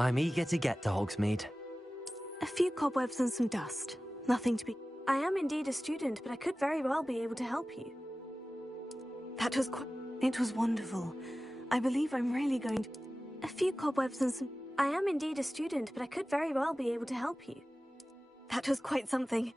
I'm eager to get to Hogsmeade. A few cobwebs and some dust. Nothing to be... I am indeed a student, but I could very well be able to help you. That was It was wonderful. I believe I'm really going to... A few cobwebs and some... I am indeed a student, but I could very well be able to help you. That was quite something.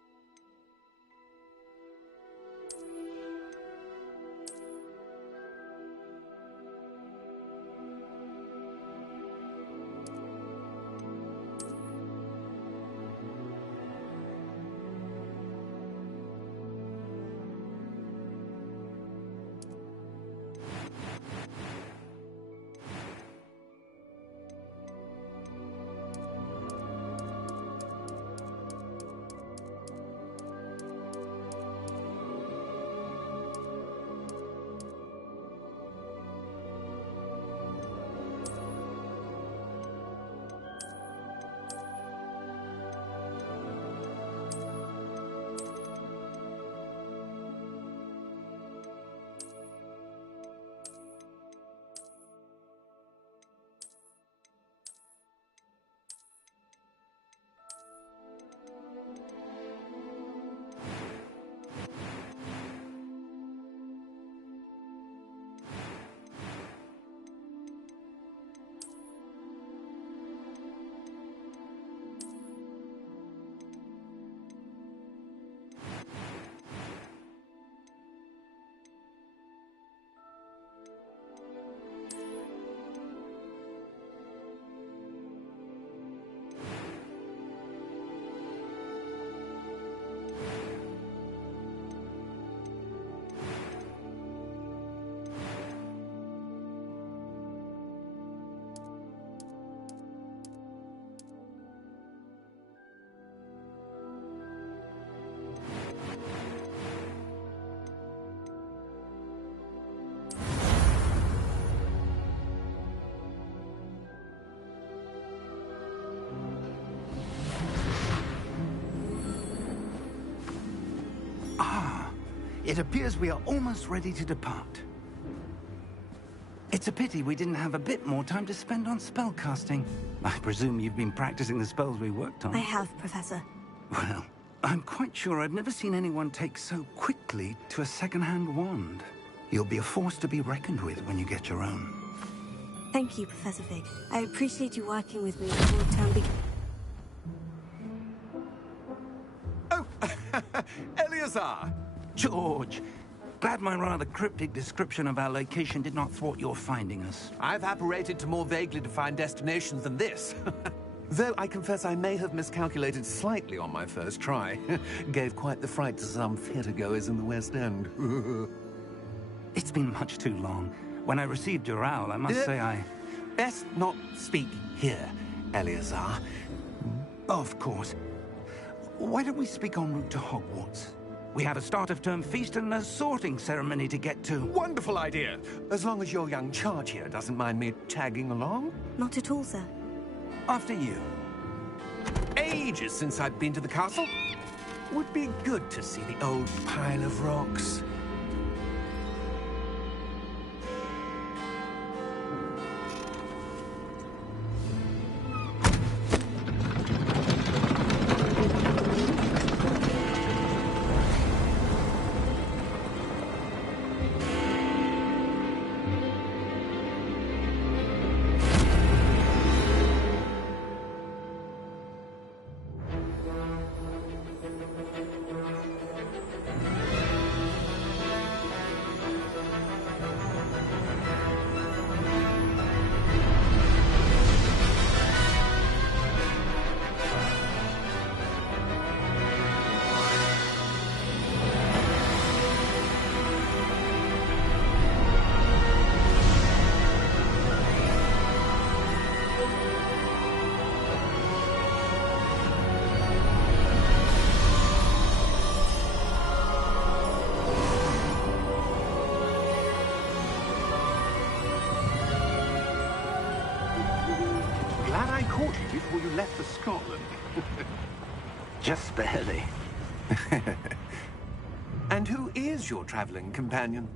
It appears we are almost ready to depart. It's a pity we didn't have a bit more time to spend on spellcasting. I presume you've been practicing the spells we worked on. I have, Professor. Well, I'm quite sure I've never seen anyone take so quickly to a second-hand wand. You'll be a force to be reckoned with when you get your own. Thank you, Professor Fig. I appreciate you working with me before the term begins. Oh, Eleazar! George, glad my rather cryptic description of our location did not thwart your finding us. I've apparated to more vaguely defined destinations than this. Though I confess I may have miscalculated slightly on my first try. Gave quite the fright to some theatergoers in the West End. It's been much too long. When I received your owl, I must say I... Best not speak here, Eleazar. Of course. Why don't we speak en route to Hogwarts? We have a start-of-term feast and a sorting ceremony to get to. Wonderful idea! As long as your young charge here doesn't mind me tagging along. Not at all, sir. After you. Ages since I've been to the castle. Would be good to see the old pile of rocks. caught you before you left for Scotland. Just barely. And who is your traveling companion?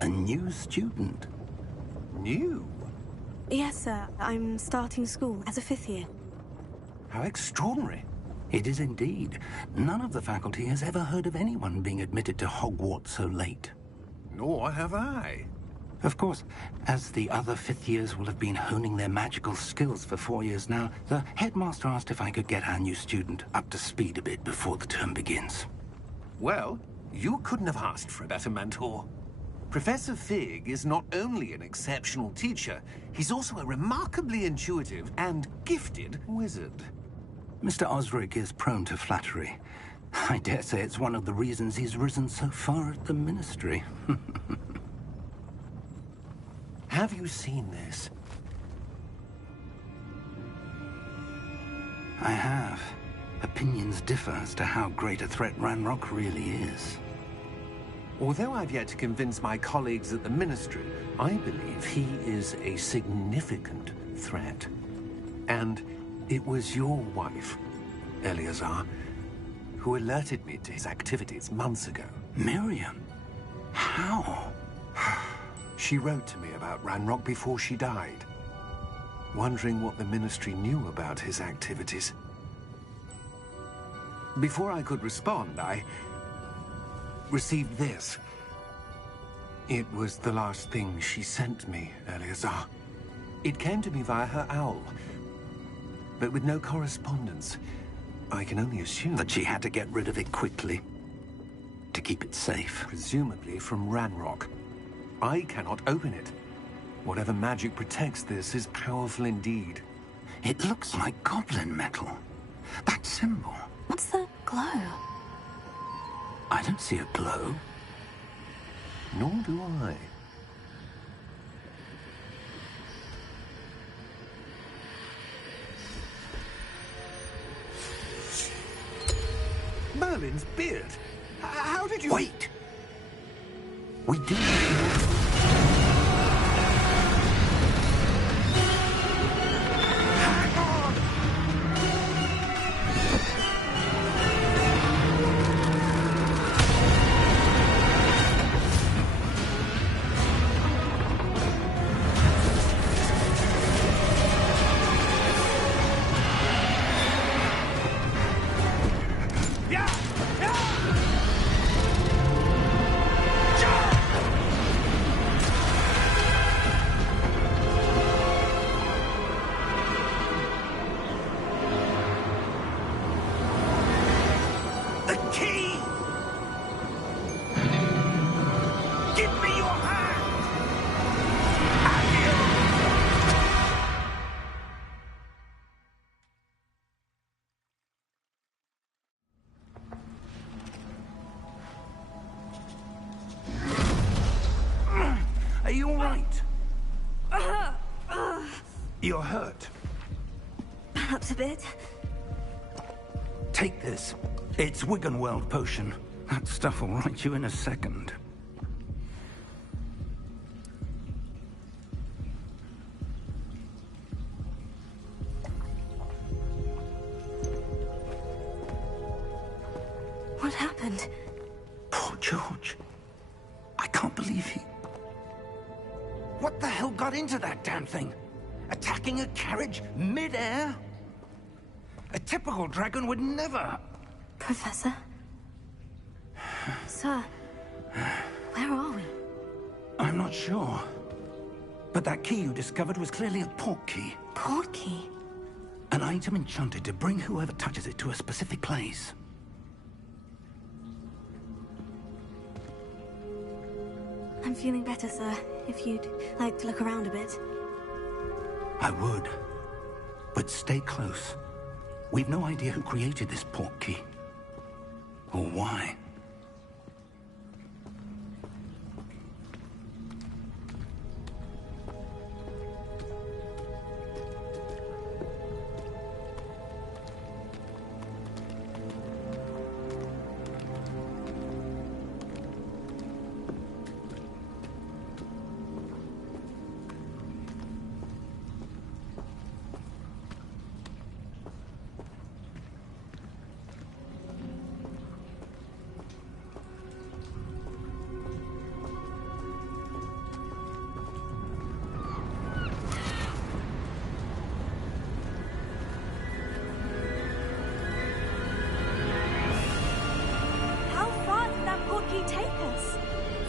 A new student. New? Yes, sir. I'm starting school as a 5th year. How extraordinary. It is indeed. None of the faculty has ever heard of anyone being admitted to Hogwarts so late. Nor have I. Of course, as the other 5th years will have been honing their magical skills for 4 years now, the headmaster asked if I could get our new student up to speed a bit before the term begins. Well, you couldn't have asked for a better mentor. Professor Fig is not only an exceptional teacher, he's also a remarkably intuitive and gifted wizard. Mr. Osric is prone to flattery. I dare say it's one of the reasons he's risen so far at the Ministry. Have you seen this? I have. Opinions differ as to how great a threat Ranrock really is. Although I've yet to convince my colleagues at the Ministry, I believe he is a significant threat. And it was your wife, Eleazar, who alerted me to his activities months ago. Miriam? How? She wrote to me about Ranrock before she died, wondering what the Ministry knew about his activities. Before I could respond, I received this. It was the last thing she sent me, Eleazar. It came to me via her owl, but with no correspondence. I can only assume That she had to get rid of it quickly, to keep it safe. presumably from Ranrock. I cannot open it. Whatever magic protects this is powerful indeed. It looks like goblin metal. That symbol. What's the glow? I don't see a glow. Nor do I. Merlin's beard. How did you... Wait! We do. Hang on! Yeah! Yeah! The key! Give me your hand! Are you all right? You're hurt. Perhaps a bit. Take this. It's Wiggenweld potion. That stuff will right you in a second. What happened? Poor George. I can't believe he... What the hell got into that damn thing? Attacking a carriage mid-air? A typical dragon would never... Professor? Sir, where are we? I'm not sure. But that key you discovered was clearly a port key. Port key? An item enchanted to bring whoever touches it to a specific place. I'm feeling better, sir. If you'd like to look around a bit. I would. But stay close. We've no idea who created this port key. Or why.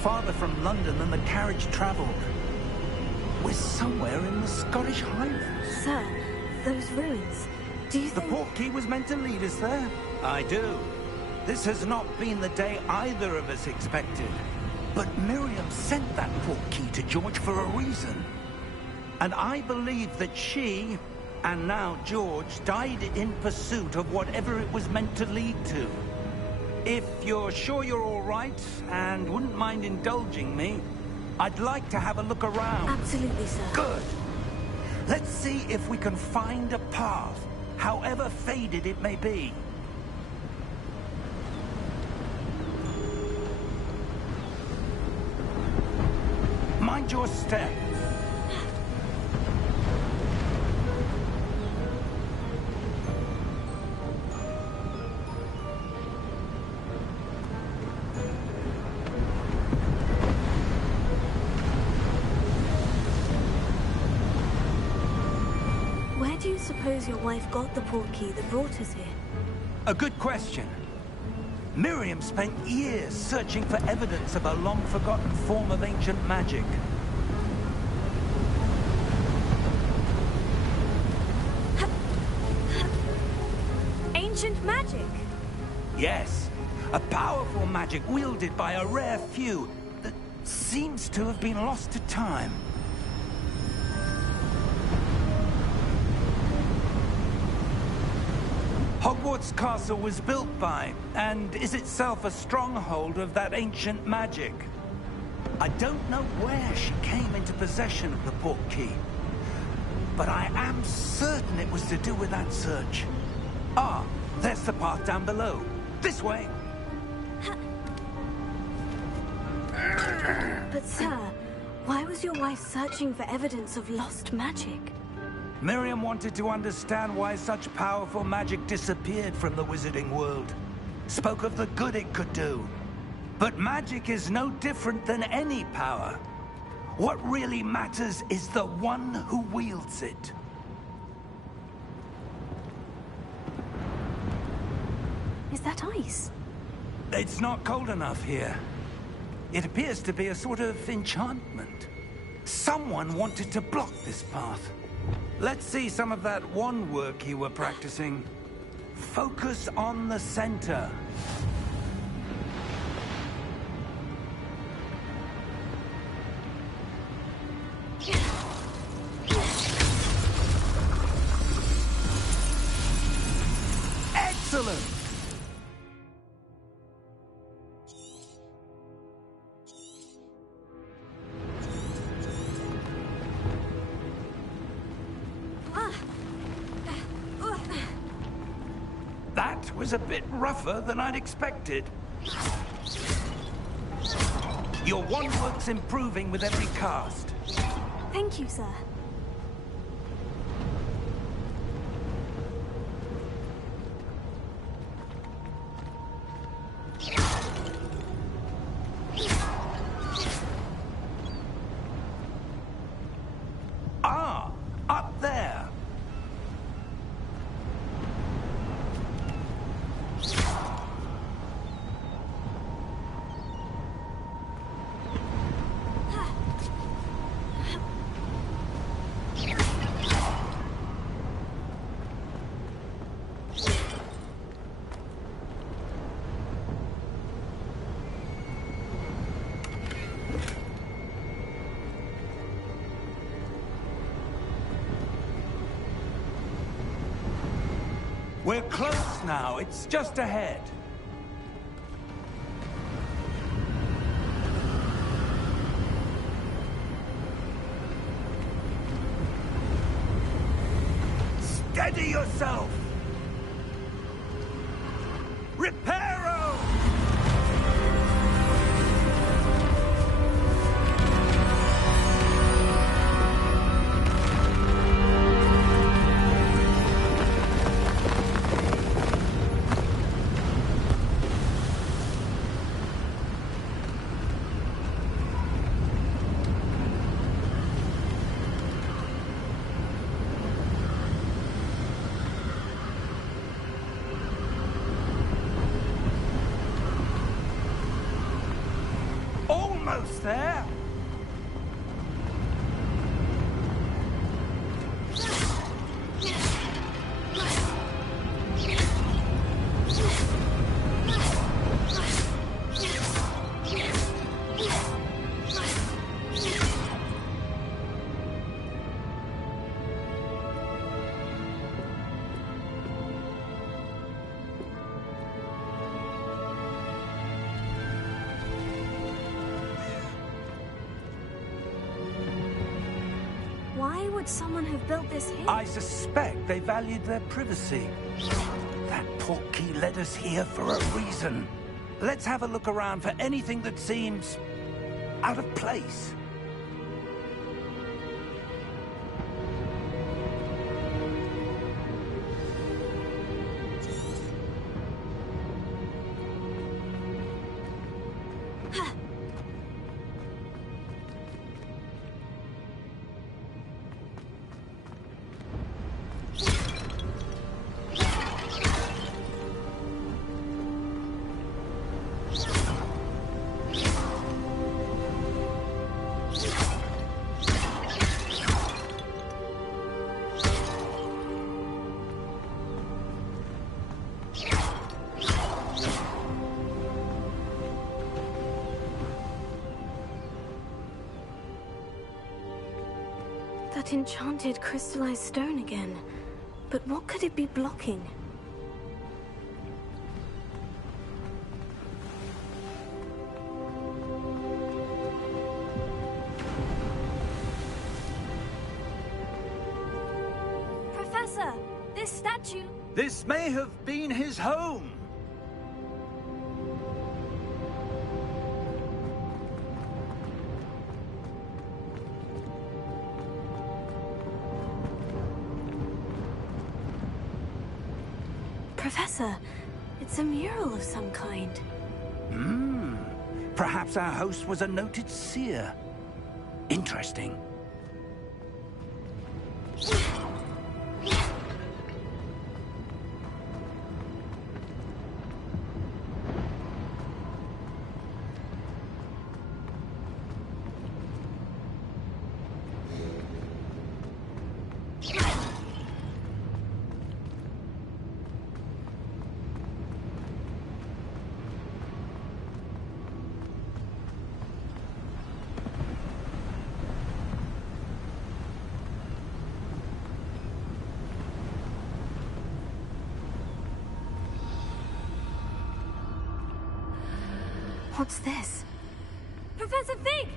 farther from London than the carriage travelled. We're somewhere in the Scottish Highlands. Sir, those ruins. Do you The think... portkey was meant to lead us there? I do. This has not been the day either of us expected. But Miriam sent that portkey to George for a reason. And I believe that she, and now George, died in pursuit of whatever it was meant to lead to. If you're sure you're all right, and wouldn't mind indulging me, I'd like to have a look around. Absolutely, sir. Good. Let's see if we can find a path, however faded it may be. Mind your step. Where do you suppose your wife got the portkey that brought us here? A good question. Miriam spent years searching for evidence of a long-forgotten form of ancient magic. Ancient magic? Yes, a powerful magic wielded by a rare few that seems to have been lost to time. Hogwarts Castle was built by, and is itself a stronghold of that ancient magic. I don't know where she came into possession of the portkey, but I am certain it was to do with that search. Ah, there's the path down below. This way. But sir, why was your wife searching for evidence of lost magic? Miriam wanted to understand why such powerful magic disappeared from the wizarding world. Spoke of the good it could do. But magic is no different than any power. What really matters is the one who wields it. Is that ice? It's not cold enough here. It appears to be a sort of enchantment. Someone wanted to block this path. Let's see some of that wand work you were practicing. Focus on the center. Excellent! That was a bit rougher than I'd expected. Your wand work's improving with every cast. Thank you, sir. Ah, up there. We're close now. It's just ahead. Steady yourself! Reparo! Almost there! Why would someone have built this here? I suspect they valued their privacy. That portkey led us here for a reason. Let's have a look around for anything that seems out of place. That enchanted crystallized stone again. But what could it be blocking? Professor, this statue... This may have been his home. Professor, it's a mural of some kind. Perhaps our host was a noted seer. Interesting. What's this? Professor Fig!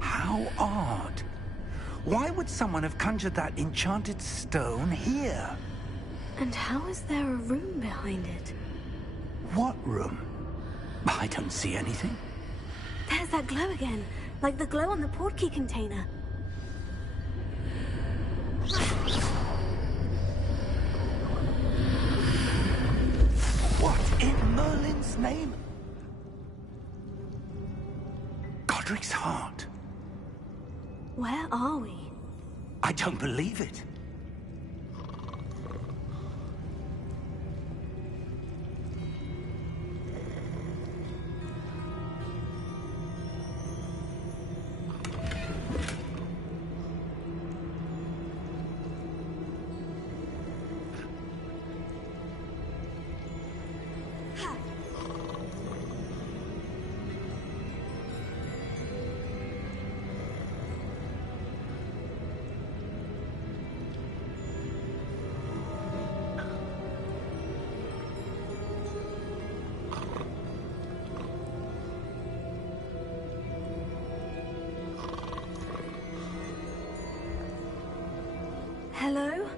How odd. Why would someone have conjured that enchanted stone here? And how is there a room behind it? What room? I don't see anything. There's that glow again, like the glow on the portkey container. What in Merlin's name? Godric's heart. Where are we? I don't believe it. Hello?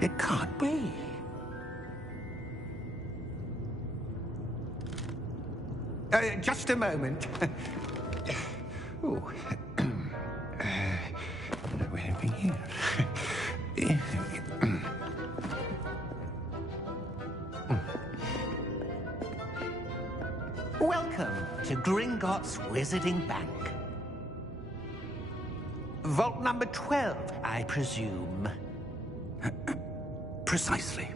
It can't be. Just a moment. Oh. Anything here? Welcome to Gringotts Wizarding Bank. Vault number 12, I presume. Precisely.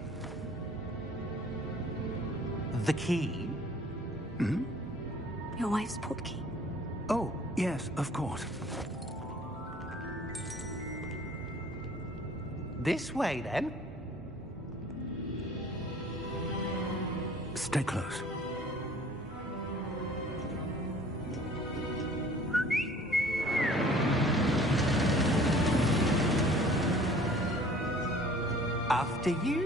The key? Your wife's portkey. Oh, yes, of course. This way, then. Stay close. After you.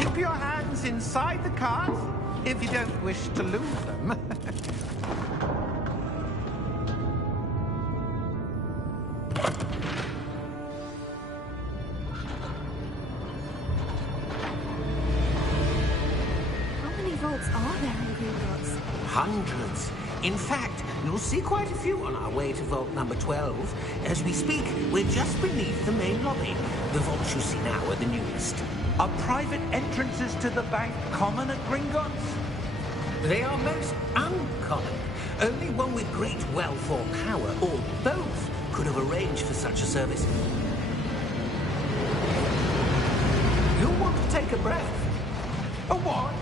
Keep your hands inside the cart if you don't wish to lose them. How many vaults are there in Gringotts? Hundreds. In fact, you'll see quite a few on our way to vault number 12. As we speak, we're just beneath the main lobby. The vaults you see now are the newest. Are private entrances to the bank common at Gringotts? They are most uncommon. Only one with great wealth or power, or both, could have arranged for such a service. You'll want to take a breath. A what?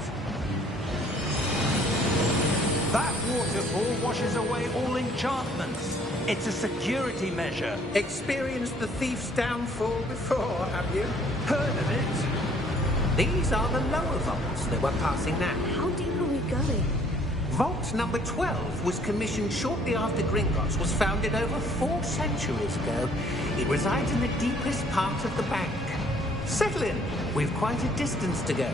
That waterfall washes away all enchantments. It's a security measure. Experienced the thief's downfall before, have you? Heard of it? These are the lower vaults that we're passing now. How deep are we going? Vault number 12 was commissioned shortly after Gringotts was founded over 4 centuries ago. It resides in the deepest part of the bank. Settle in. We've quite a distance to go.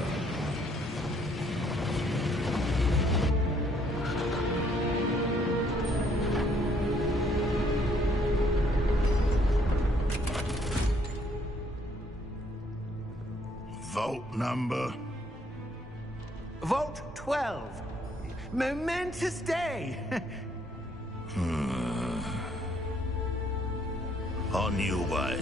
Vault number? Vault 12. Momentous day. On your way.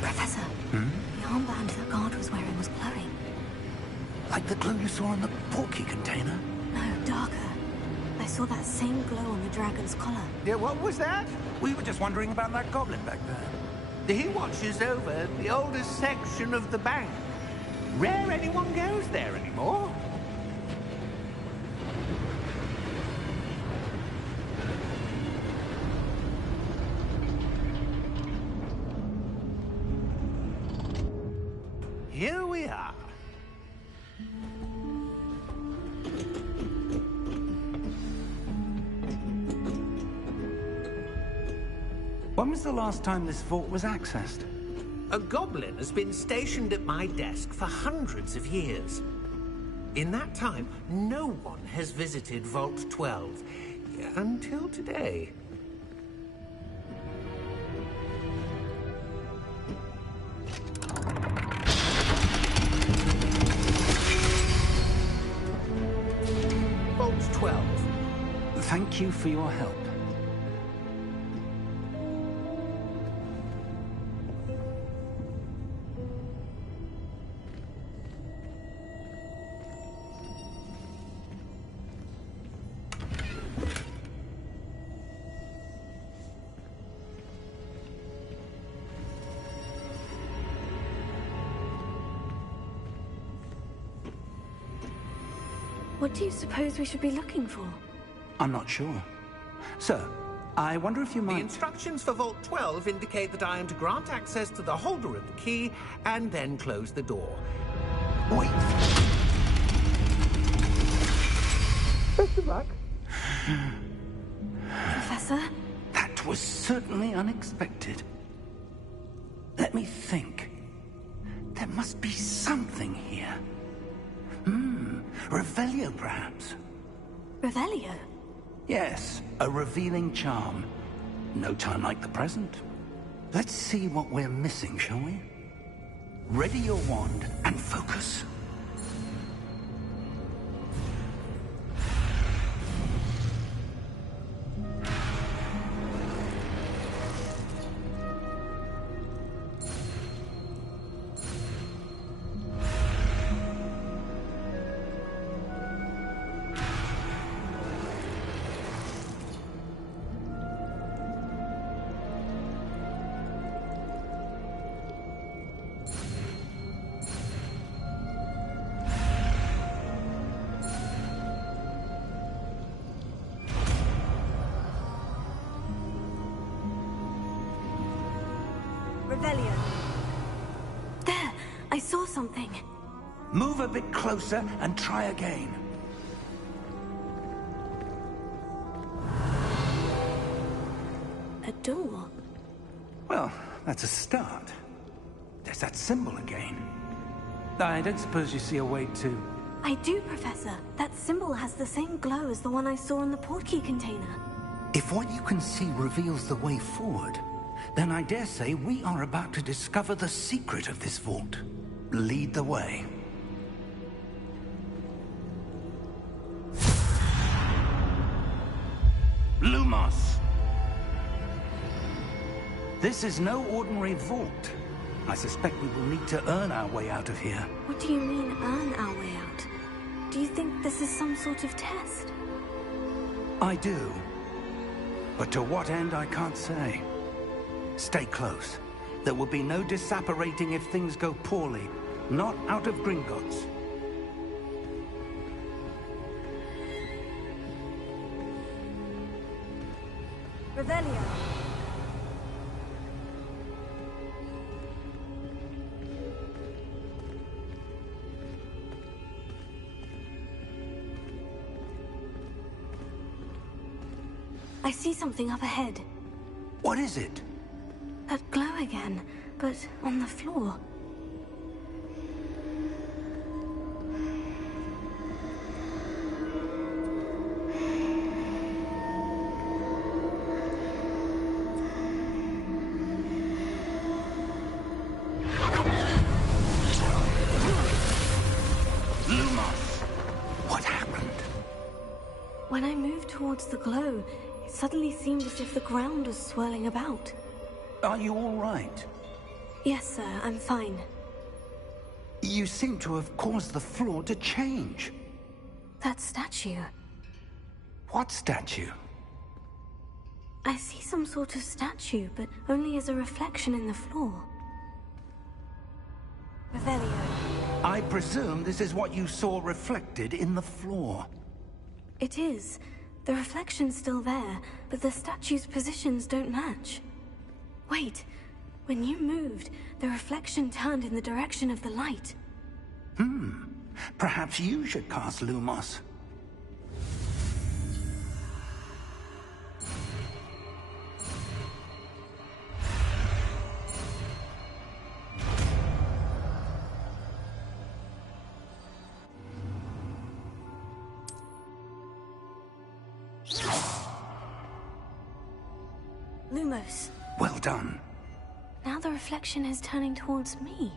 Professor, the armband the guard was wearing was glowing. Like the glow you saw in the portkey container? No, darker. I saw that same glow on the dragon's collar. Yeah, what was that? We were just wondering about that goblin back there. He watches over the oldest section of the bank. Rare anyone goes there anymore. Here we are. When was the last time this vault was accessed? A goblin has been stationed at my desk for hundreds of years. In that time, no one has visited Vault 12 until today. Vault 12. Thank you for your help. What do you suppose we should be looking for? I'm not sure. Sir, I wonder if you The might... instructions for Vault 12 indicate that I am to grant access to the holder of the key and then close the door. Wait! Best of luck. Professor, That was certainly unexpected. Let me think. There must be something here. Revelio, perhaps? Revelio? Yes, a revealing charm. No time like the present. Let's see what we're missing, shall we? Ready your wand and focus. Revelio. There! I saw something. Move a bit closer and try again. A door. Well, that's a start. There's that symbol again. I don't suppose you see a way to... I do, Professor. That symbol has the same glow as the one I saw in the portkey container. If what you can see reveals the way forward, then I dare say we are about to discover the secret of this vault. Lead the way. Lumos! This is no ordinary vault. I suspect we will need to earn our way out of here. What do you mean, earn our way out? Do you think this is some sort of test? I do. But to what end, I can't say. Stay close. There will be no disapparating if things go poorly. Not out of Gringotts. Revelio. I see something up ahead. What is it? That glow again, but on the floor. Lumos! What happened? When I moved towards the glow, it suddenly seemed as if the ground was swirling about. Are you all right? Yes, sir, I'm fine. You seem to have caused the floor to change. That statue. What statue? I see some sort of statue, but only as a reflection in the floor. Revelio. I presume this is what you saw reflected in the floor. It is. The reflection's still there, but the statue's positions don't match. Wait. When you moved, the reflection turned in the direction of the light. Perhaps you should cast Lumos. Lumos. Well done. Now the reflection is turning towards me.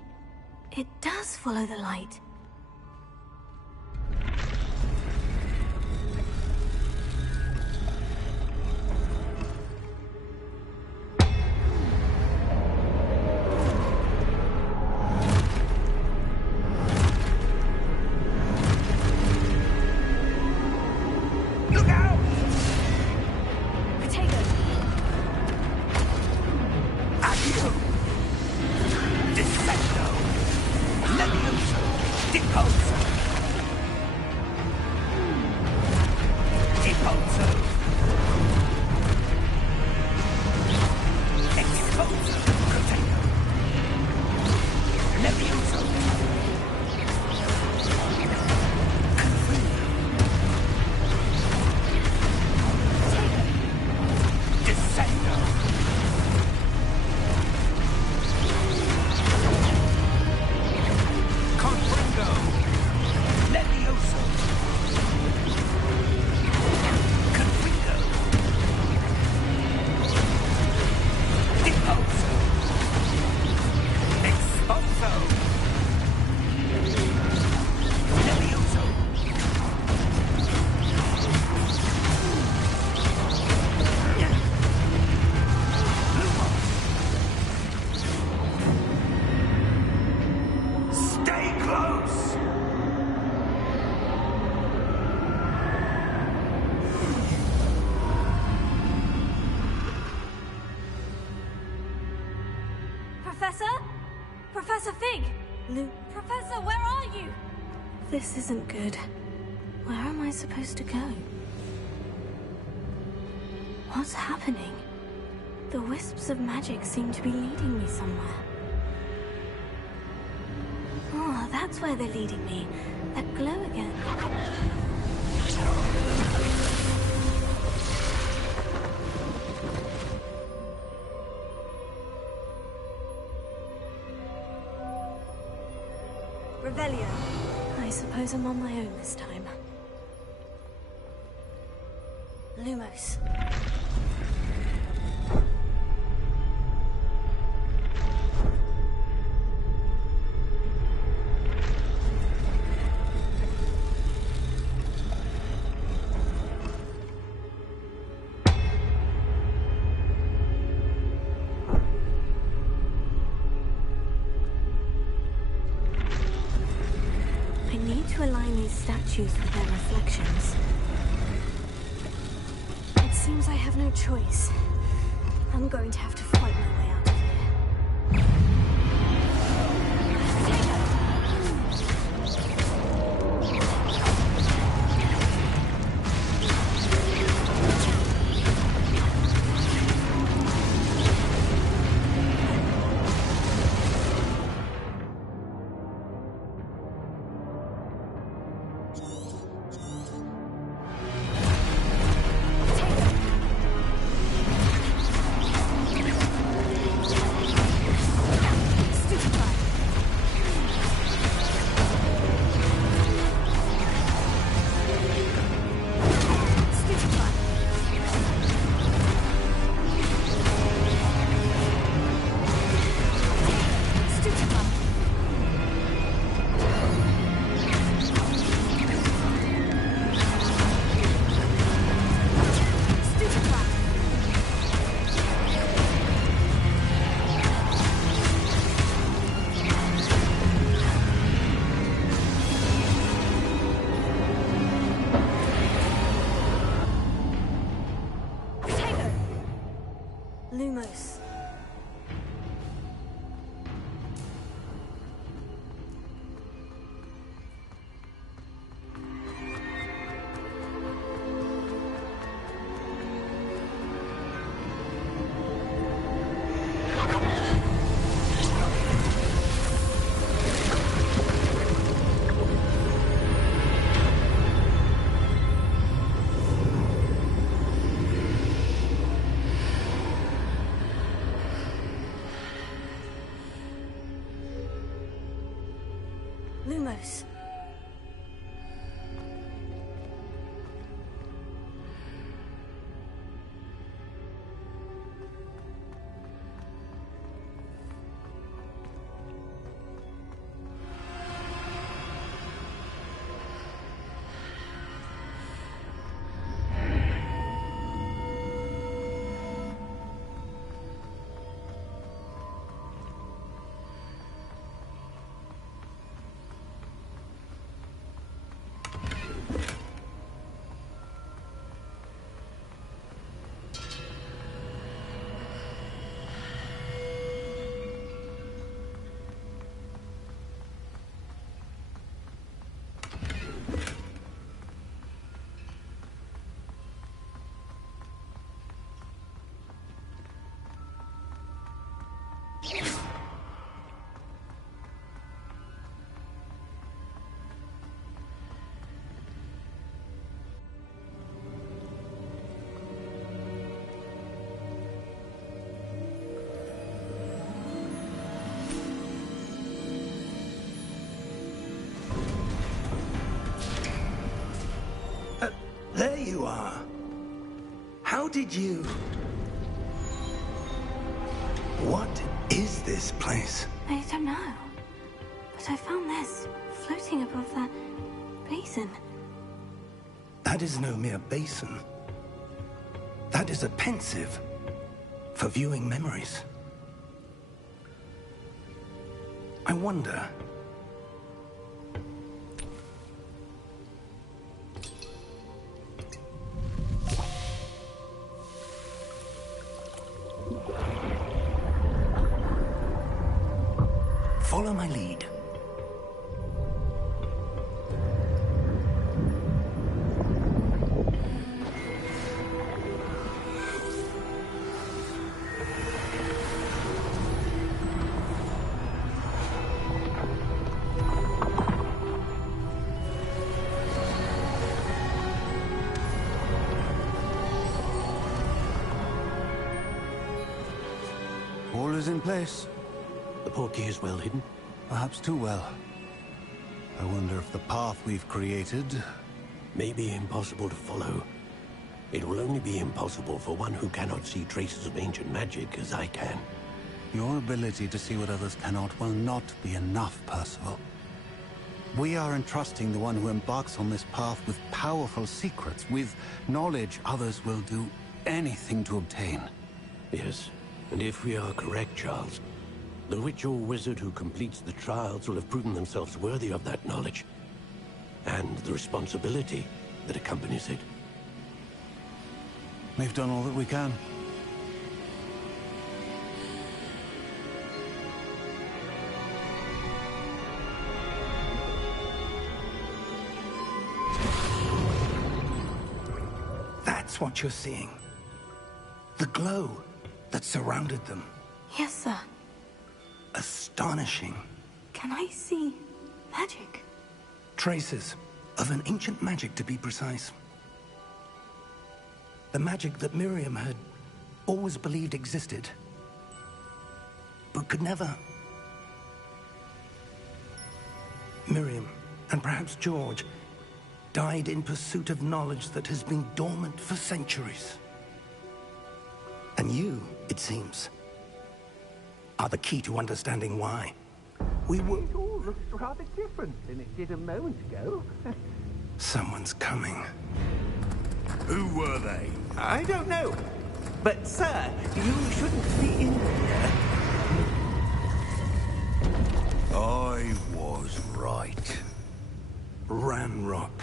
It does follow the light. Look out! Potato! Accio! Defendo! Levioso! Professor? Professor Fig! Professor, where are you? This isn't good. Where am I supposed to go? What's happening? The wisps of magic seem to be leading me somewhere. Oh, that's where they're leading me. That glow again. Revelio. I suppose I'm on my own this time. Lumos. Statues with their reflections. It seems I have no choice. I'm going to have to fight my way out of here. Lumos. Lumos. There you are. How did you... What is this place? I don't know. But I found this floating above that basin. That is no mere basin. That is a pensive for viewing memories. I wonder... Follow my lead. All is in place. The portkey is well hidden. Perhaps too well. I wonder if the path we've created... May be impossible to follow. It will only be impossible for one who cannot see traces of ancient magic as I can. Your ability to see what others cannot will not be enough, Percival. We are entrusting the one who embarks on this path with powerful secrets, with knowledge others will do anything to obtain. Yes, and if we are correct, Charles, the witch or wizard who completes the trials will have proven themselves worthy of that knowledge, and the responsibility that accompanies it. We've done all that we can. That's what you're seeing. The glow that surrounded them. Yes, sir. Astonishing. Can I see magic? Traces of an ancient magic, to be precise. The magic that Miriam had always believed existed, but could never. Miriam, and perhaps George, died in pursuit of knowledge that has been dormant for centuries. And you, it seems, are the key to understanding why. We were... It all looks rather different than it did a moment ago. Someone's coming. Who were they? I don't know. But, sir, you shouldn't be in here. I was right. Ranrock.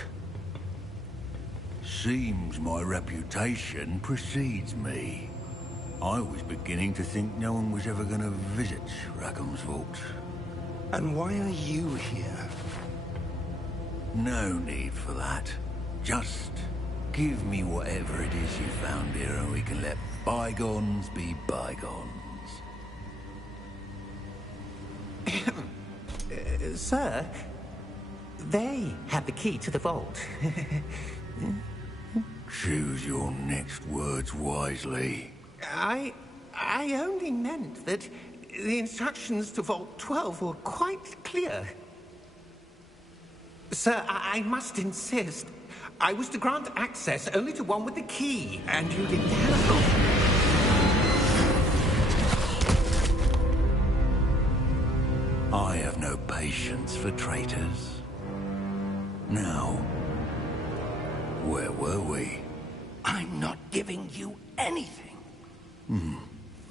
Seems my reputation precedes me. I was beginning to think no one was ever going to visit Rackham's vault. And why are you here? No need for that. Just give me whatever it is you found here and we can let bygones be bygones. Sir, they have the key to the vault. Choose your next words wisely. I only meant that the instructions to Vault 12 were quite clear. Sir, I must insist. I was to grant access only to one with the key, and you didn't have... I have no patience for traitors. Now, where were we? I'm not giving you anything.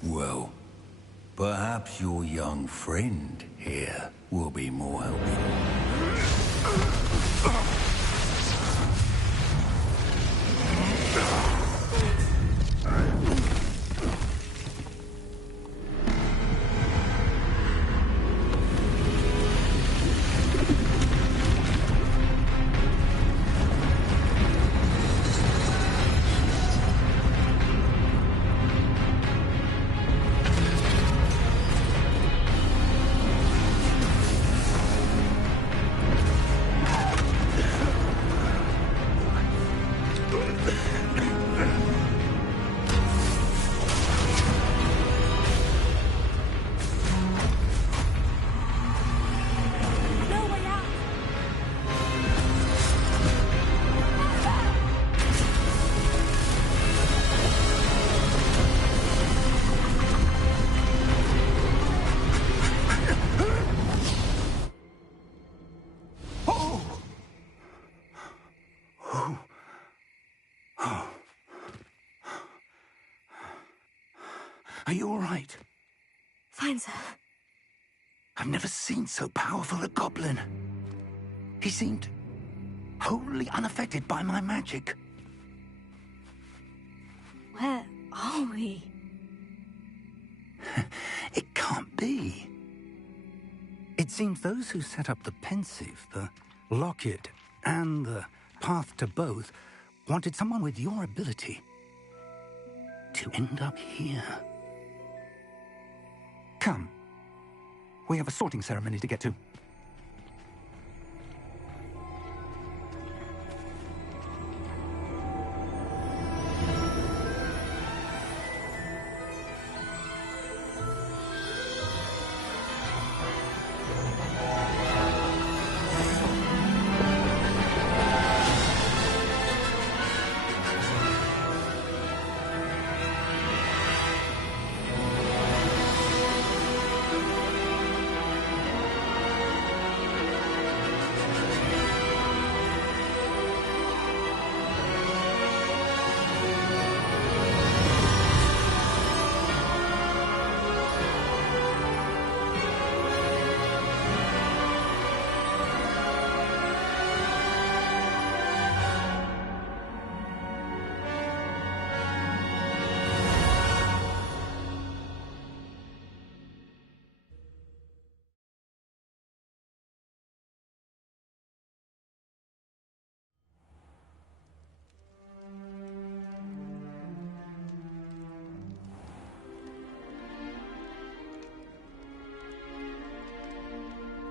Well, perhaps your young friend here will be more helpful. No way out! Are you all right? Fine, sir. I've never seen so powerful a goblin. He seemed wholly unaffected by my magic. Where are we? It can't be. It seems those who set up the pensive, the locket, and the path to both wanted someone with your ability to end up here. Come. We have a sorting ceremony to get to.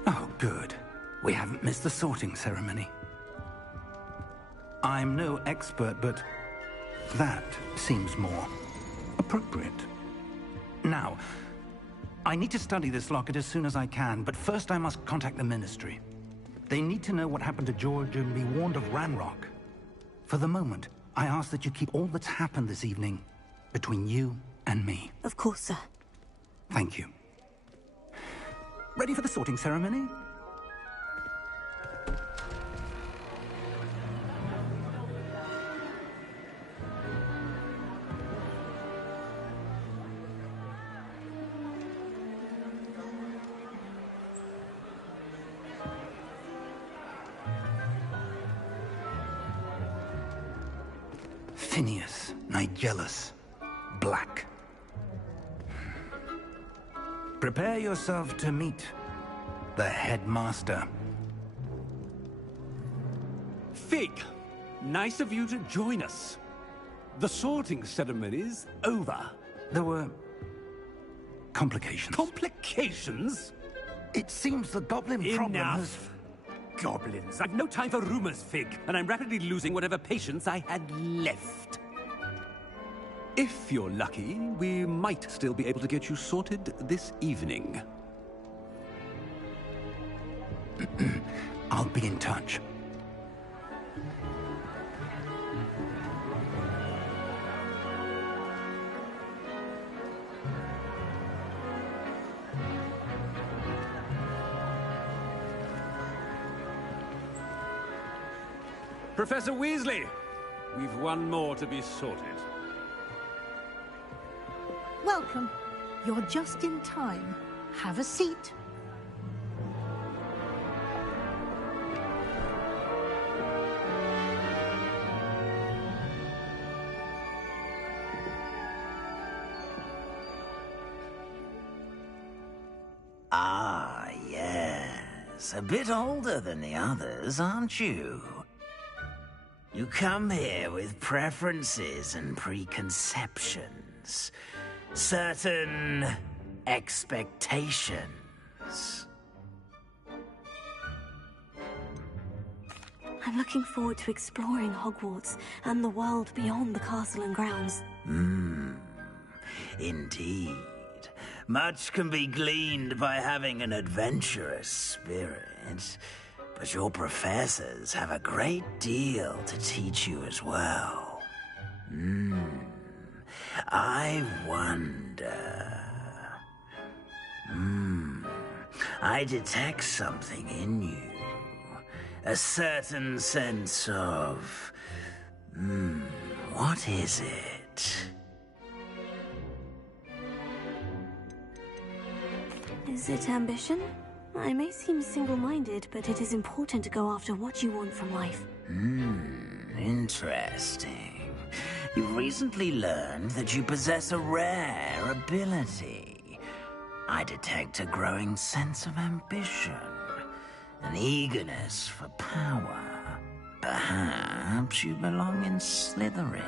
Oh, good. We haven't missed the sorting ceremony. I'm no expert, but that seems more appropriate. Now, I need to study this locket as soon as I can, but first I must contact the Ministry. They need to know what happened to George and be warned of Ranrock. For the moment, I ask that you keep all that's happened this evening between you and me. Of course, sir. Thank you. Ready for the sorting ceremony? Phineas, Nigellus, Black. Prepare yourself to meet the headmaster. Fig, nice of you to join us. The sorting ceremony's over. There were complications. Complications? It seems the goblin problem has... Enough! Goblins. I've no time for rumors, Fig, and I'm rapidly losing whatever patience I had left. If you're lucky, we might still be able to get you sorted this evening. I'll be in touch. Professor Weasley, we've one more to be sorted. Welcome. You're just in time. Have a seat. Ah, yes. A bit older than the others, aren't you? You come here with preferences and preconceptions. Certain expectations. I'm looking forward to exploring Hogwarts and the world beyond the castle and grounds. Indeed. Much can be gleaned by having an adventurous spirit, but your professors have a great deal to teach you as well. I wonder... I detect something in you. A certain sense of... what is it? Is it ambition? I may seem single-minded, but it is important to go after what you want from life. Interesting. You've recently learned that you possess a rare ability. I detect a growing sense of ambition, an eagerness for power. Perhaps you belong in Slytherin.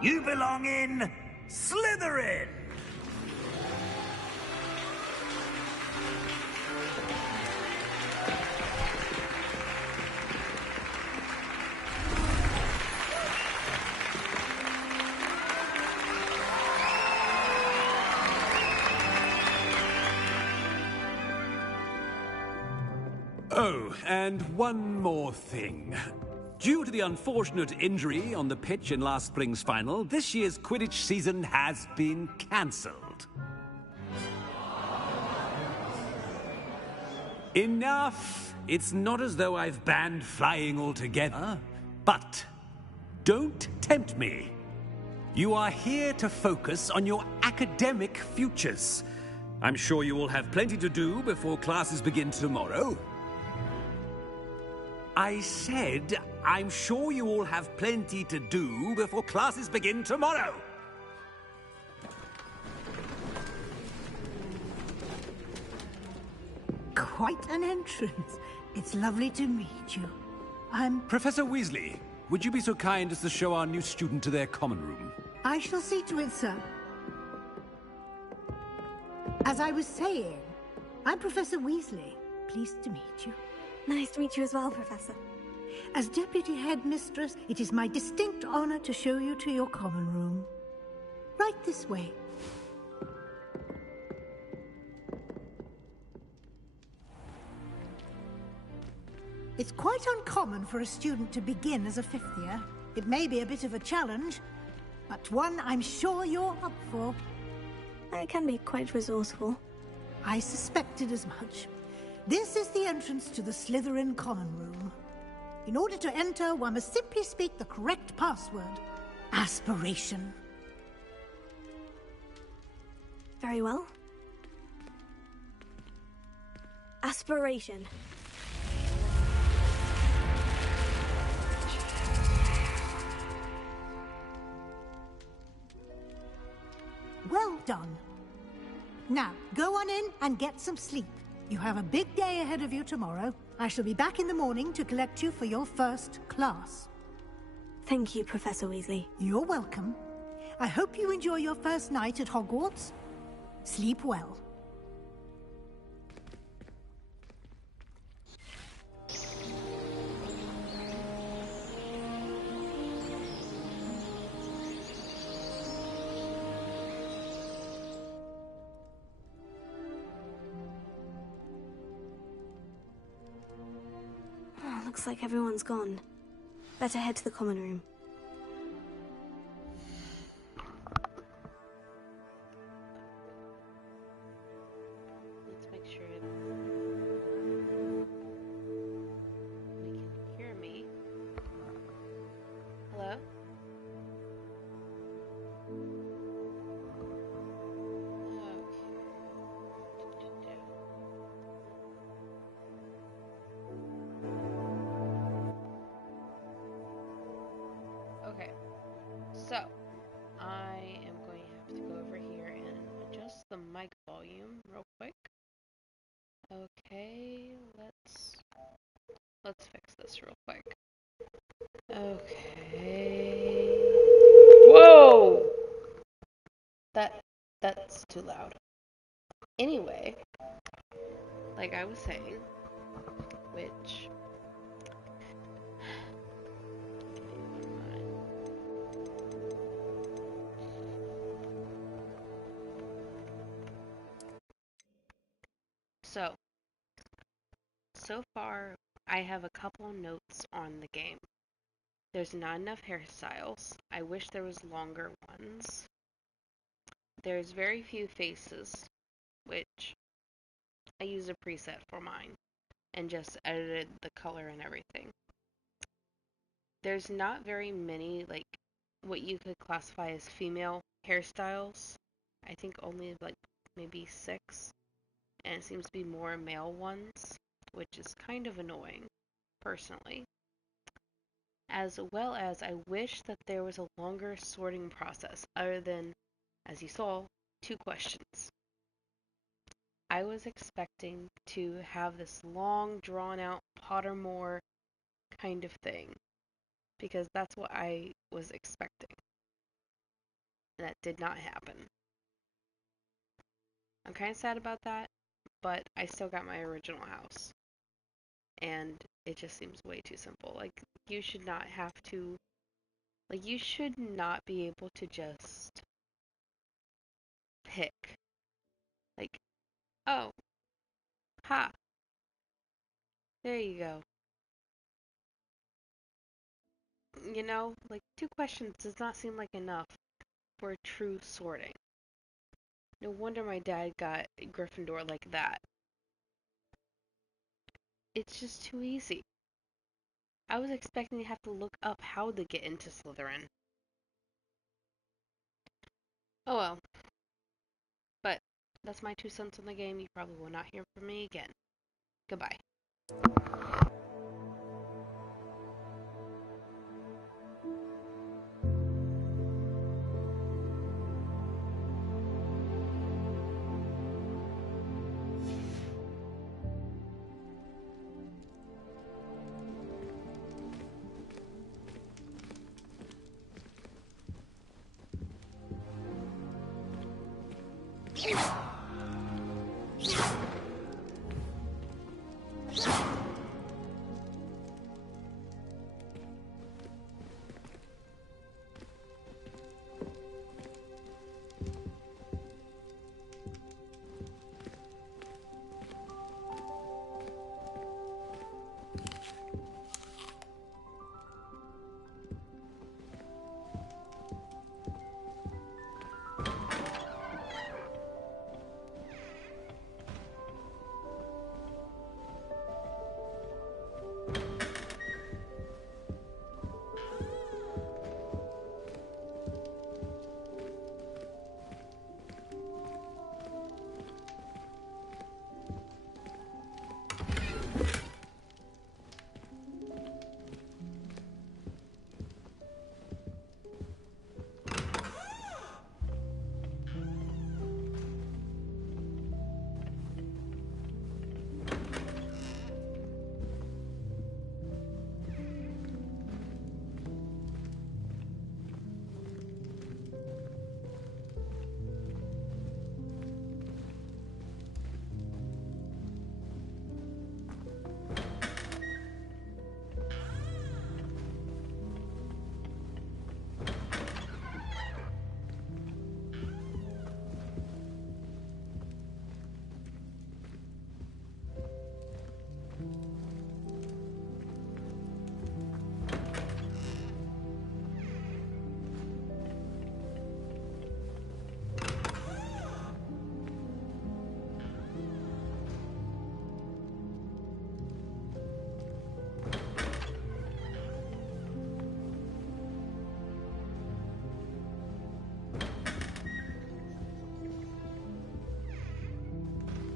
You belong in Slytherin! Oh, and one more thing. Due to the unfortunate injury on the pitch in last spring's final, this year's Quidditch season has been cancelled. Enough! It's not as though I've banned flying altogether, but don't tempt me. You are here to focus on your academic futures. I'm sure you will have plenty to do before classes begin tomorrow. I said, I'm sure you all have plenty to do before classes begin tomorrow. Quite an entrance. It's lovely to meet you. I'm... Professor Weasley, would you be so kind as to show our new student to their common room? I shall see to it, sir. As I was saying, I'm Professor Weasley. Pleased to meet you. Nice to meet you as well, Professor. As Deputy Headmistress, it is my distinct honor to show you to your common room. Right this way. It's quite uncommon for a student to begin as a fifth year. It may be a bit of a challenge, but one I'm sure you're up for. I can be quite resourceful. I suspected as much. This is the entrance to the Slytherin common room. In order to enter, one must simply speak the correct password. Aspiration. Very well. Aspiration. Well done. Now, go on in and get some sleep. You have a big day ahead of you tomorrow. I shall be back in the morning to collect you for your first class. Thank you, Professor Weasley. You're welcome. I hope you enjoy your first night at Hogwarts. Sleep well. Looks like everyone's gone. Better head to the common room. Let's make sure we can hear me. Hello? Okay, so I am going to have to go over here and adjust the mic volume real quick. Okay, let's fix this real quick. Okay. Whoa! That's too loud. Anyway, like I was saying, which so far, I have a couple notes on the game. There's not enough hairstyles. I wish there was longer ones. There's very few faces, which I used a preset for mine and just edited the color and everything. There's not very many, like, what you could classify as female hairstyles. I think only, like, maybe 6. And it seems to be more male ones, which is kind of annoying, personally. As well as I wish that there was a longer sorting process other than, as you saw, 2 questions. I was expecting to have this long, drawn-out Pottermore kind of thing, because that's what I was expecting. And that did not happen. I'm kind of sad about that, but I still got my original house. And it just seems way too simple. Like, you should not have to... Like, you should not be able to just pick. Like, oh, ha, there you go. You know, like, 2 questions does not seem like enough for true sorting. No wonder my dad got Gryffindor like that. It's just too easy. I was expecting to have to look up how to get into Slytherin. Oh well. But that's my 2 cents on the game. You probably will not hear from me again. Goodbye.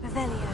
Revelio.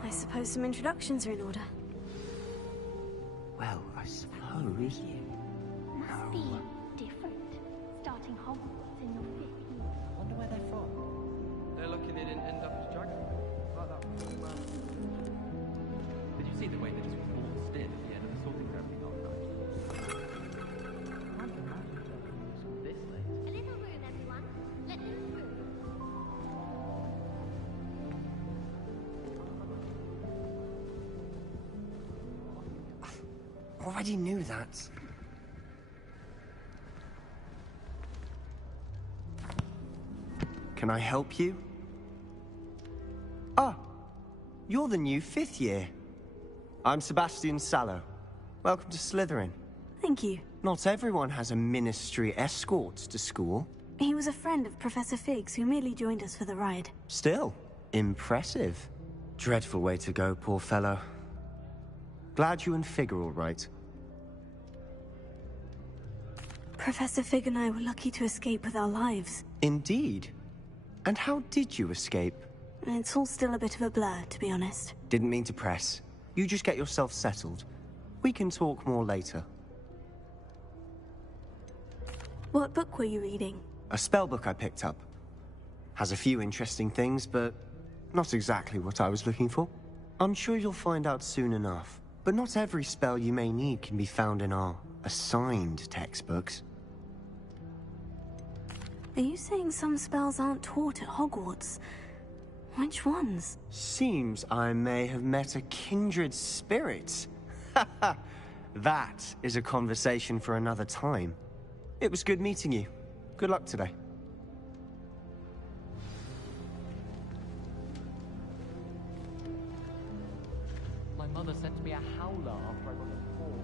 I suppose some introductions are in order. Well, I suppose. Must be different. Starting Hogwarts in your 5th year. Wonder where they're from. They're lucky they didn't end up as dragon. Like that poor man. Did you see the way they just waltzed in at the end of the sorting ceremony last night? Can't imagine jumping into school this late. A little room, everyone. Let them through. Already knew that. Can I help you? Ah, you're the new 5th year. I'm Sebastian Sallow. Welcome to Slytherin. Thank you. Not everyone has a ministry escort to school. He was a friend of Professor Fig's who merely joined us for the ride. Still, impressive. Dreadful way to go, poor fellow. Glad you and Fig are all right. Professor Fig and I were lucky to escape with our lives. Indeed. And how did you escape? It's all still a bit of a blur, to be honest. Didn't mean to press. You just get yourself settled. We can talk more later. What book were you reading? A spellbook I picked up. Has a few interesting things, but not exactly what I was looking for. I'm sure you'll find out soon enough. But not every spell you may need can be found in our assigned textbooks. Are you saying some spells aren't taught at Hogwarts? Which ones? Seems I may have met a kindred spirit. That is a conversation for another time. It was good meeting you. Good luck today. My mother sent me a howler after I got a call.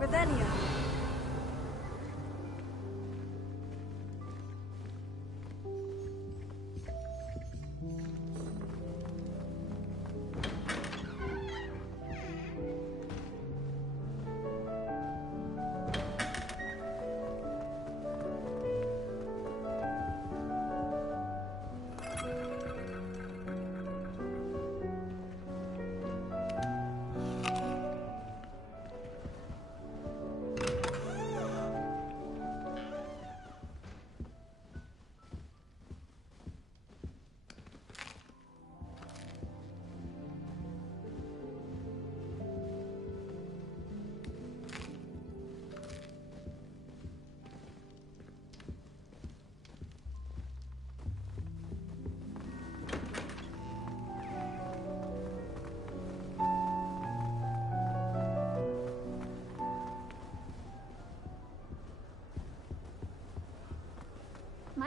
Revelio.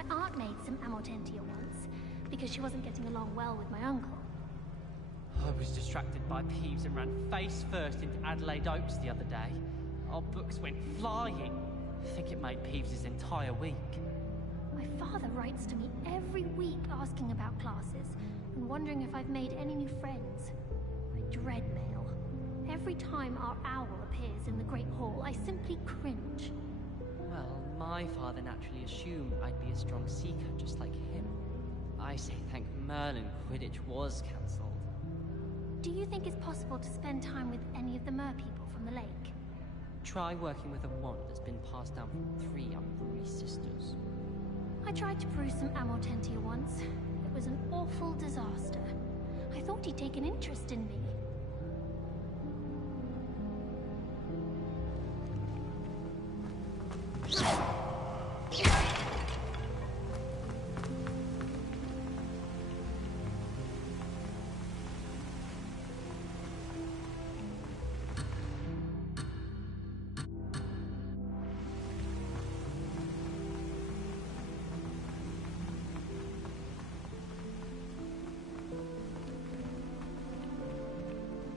My aunt made some amortentia once, because she wasn't getting along well with my uncle. I was distracted by Peeves and ran face first into Adelaide Oaks the other day. Our books went flying. I think it made Peeves' entire week. My father writes to me every week asking about classes and wondering if I've made any new friends. I dread mail. Every time our owl appears in the Great Hall, I simply cringe. Well, my father naturally assumed I'd be a strong seeker just like him. I say thank Merlin Quidditch was cancelled. Do you think it's possible to spend time with any of the merpeople from the lake? Try working with a wand that's been passed down from 3 unruly sisters. I tried to brew some amortentia once. It was an awful disaster. I thought he'd take an interest in me.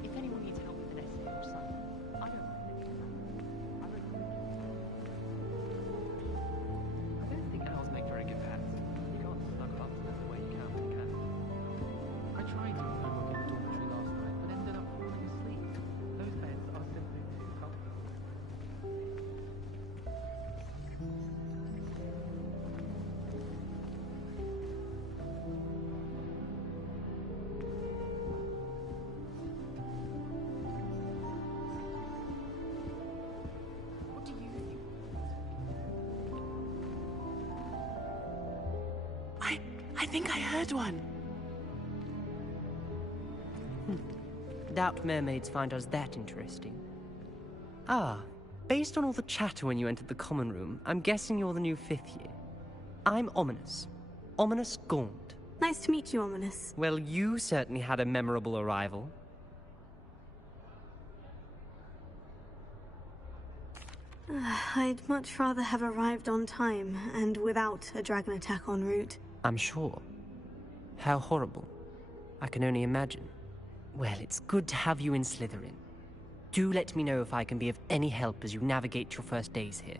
If anyone needs help with an essay or something, I don't mind letting you know. I don't think owls make very good pets. You can't snuggle up to them the way you can with a cat. I tried to homework in the dormitory last night and ended up falling asleep. Those beds are simply too comfortable. What do you think? I think I heard one. Doubt mermaids find us that interesting. Ah, based on all the chatter when you entered the common room, I'm guessing you're the new 5th year. I'm Ominous. Ominous Gaunt. Nice to meet you, Ominous. Well, you certainly had a memorable arrival. I'd much rather have arrived on time and without a dragon attack en route. I'm sure. How horrible. I can only imagine. Well, it's good to have you in Slytherin. Do let me know if I can be of any help as you navigate your first days here.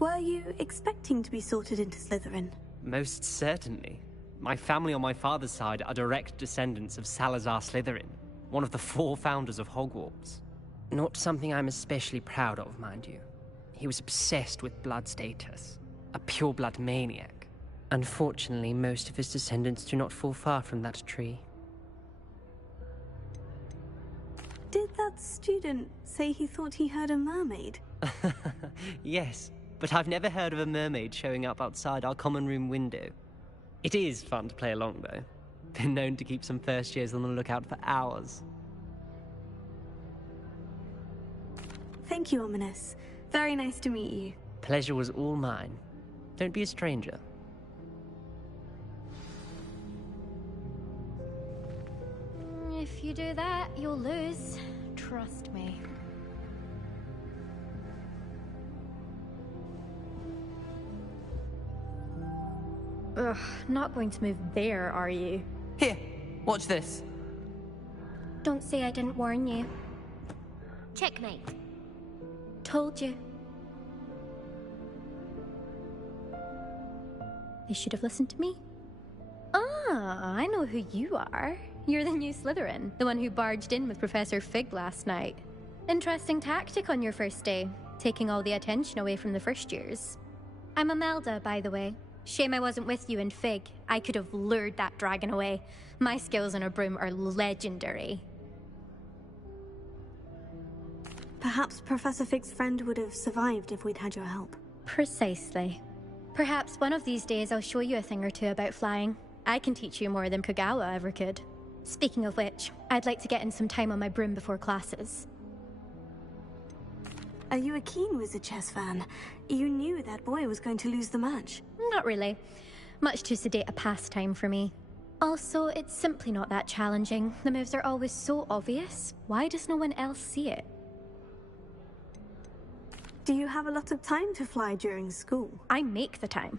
Were you expecting to be sorted into Slytherin? Most certainly. My family on my father's side are direct descendants of Salazar Slytherin, one of the 4 founders of Hogwarts. Not something I'm especially proud of, mind you. He was obsessed with blood status, a pure-blood maniac. Unfortunately, most of his descendants do not fall far from that tree. Did that student say he thought he heard a mermaid? Yes, but I've never heard of a mermaid showing up outside our common room window. It is fun to play along, though. Been known to keep some first years on the lookout for hours. Thank you, Ominous. Very nice to meet you. Pleasure was all mine. Don't be a stranger. If you do that, you'll lose. Trust me. Ugh, not going to move there, are you? Here, watch this. Don't say I didn't warn you. Checkmate. Told you. They should have listened to me. Ah, I know who you are. You're the new Slytherin, the one who barged in with Professor Fig last night. Interesting tactic on your first day, taking all the attention away from the first years. I'm Imelda, by the way. Shame I wasn't with you in Fig. I could have lured that dragon away. My skills on a broom are legendary. Perhaps Professor Fig's friend would have survived if we'd had your help. Precisely. Perhaps one of these days I'll show you a thing or two about flying. I can teach you more than Kagawa ever could. Speaking of which, I'd like to get in some time on my broom before classes. Are you a keen Wizard Chess fan? You knew that boy was going to lose the match. Not really. Much too sedate a pastime for me. Also, it's simply not that challenging. The moves are always so obvious. Why does no one else see it? Do you have a lot of time to fly during school? I make the time.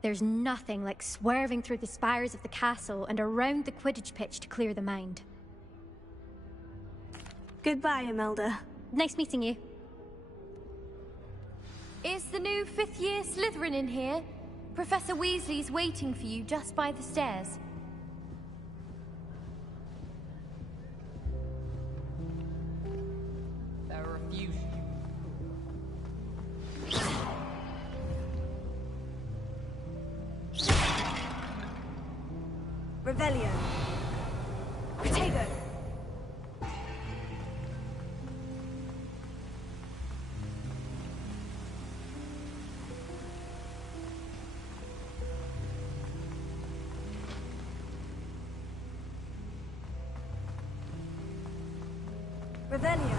There's nothing like swerving through the spires of the castle and around the Quidditch pitch to clear the mind. Goodbye, Imelda. Nice meeting you. Is the new fifth-year Slytherin in here? Professor Weasley's waiting for you just by the stairs. There are a few. Revelio. Protego. Revelio.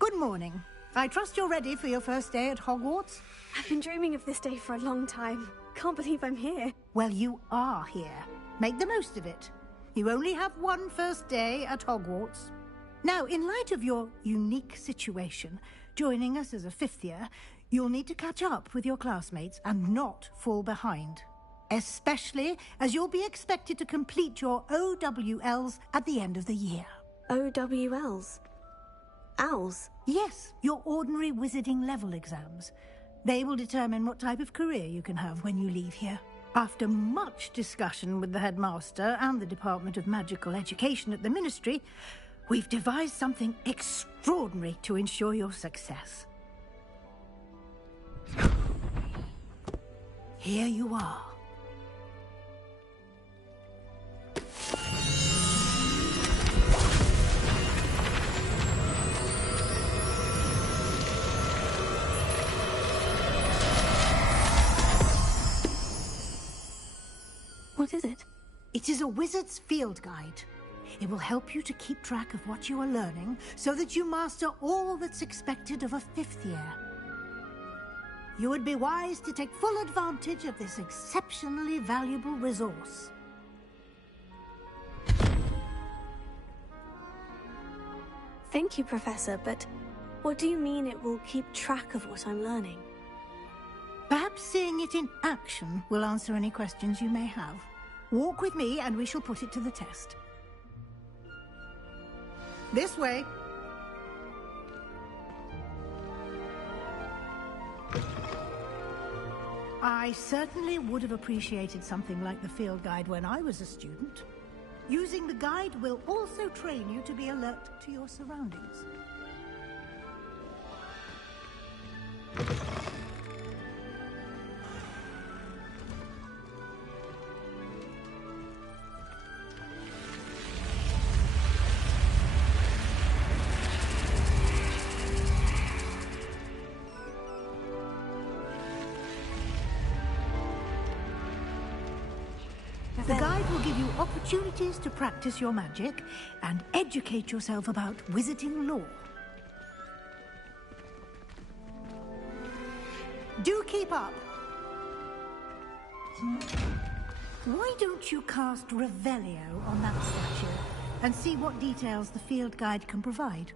Good morning. I trust you're ready for your first day at Hogwarts? I've been dreaming of this day for a long time. Can't believe I'm here. Well, you are here. Make the most of it. You only have one first day at Hogwarts. Now, in light of your unique situation, joining us as a fifth year, you'll need to catch up with your classmates and not fall behind. Especially as you'll be expected to complete your OWLs at the end of the year. OWLs? Owls? Yes, your ordinary wizarding level exams. They will determine what type of career you can have when you leave here. After much discussion with the headmaster and the Department of Magical Education at the Ministry, we've devised something extraordinary to ensure your success. Here you are. What is it? It is a wizard's field guide. It will help you to keep track of what you are learning so that you master all that's expected of a fifth year. You would be wise to take full advantage of this exceptionally valuable resource. Thank you, Professor, but what do you mean it will keep track of what I'm learning? Perhaps seeing it in action will answer any questions you may have. Walk with me and we shall put it to the test. This way. I certainly would have appreciated something like the field guide when I was a student. Using the guide will also train you to be alert to your surroundings. The guide will give you opportunities to practice your magic and educate yourself about wizarding lore. Do keep up. Why don't you cast Revelio on that statue and see what details the field guide can provide?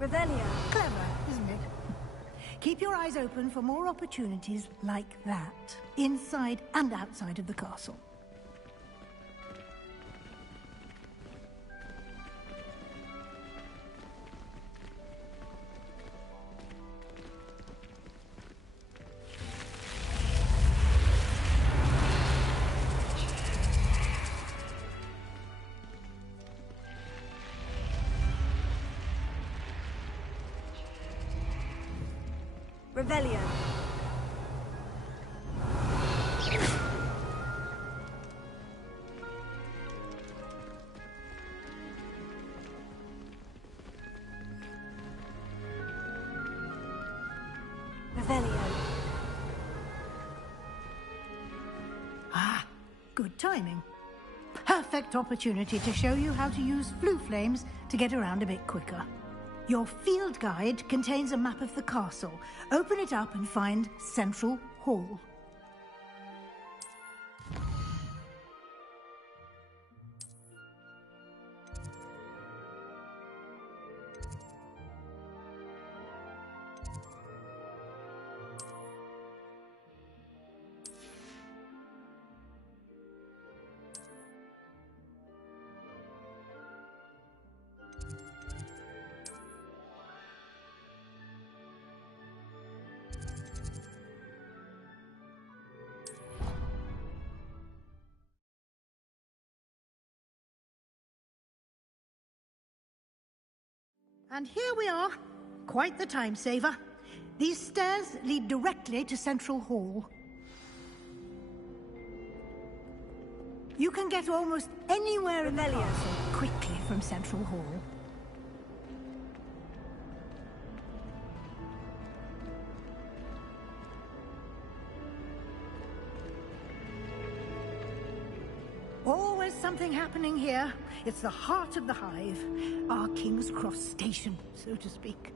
Revelio. Clever, isn't it? Keep your eyes open for more opportunities like that, inside and outside of the castle. Revelio. Revelio. Ah, good timing. Perfect opportunity to show you how to use flue flames to get around a bit quicker. Your field guide contains a map of the castle. Open it up and find Central Hall. And here we are. Quite the time saver. These stairs lead directly to Central Hall. You can get almost anywhere in the castle quickly from Central Hall. Always something happening here. It's the heart of the hive. Our King's Cross station, so to speak.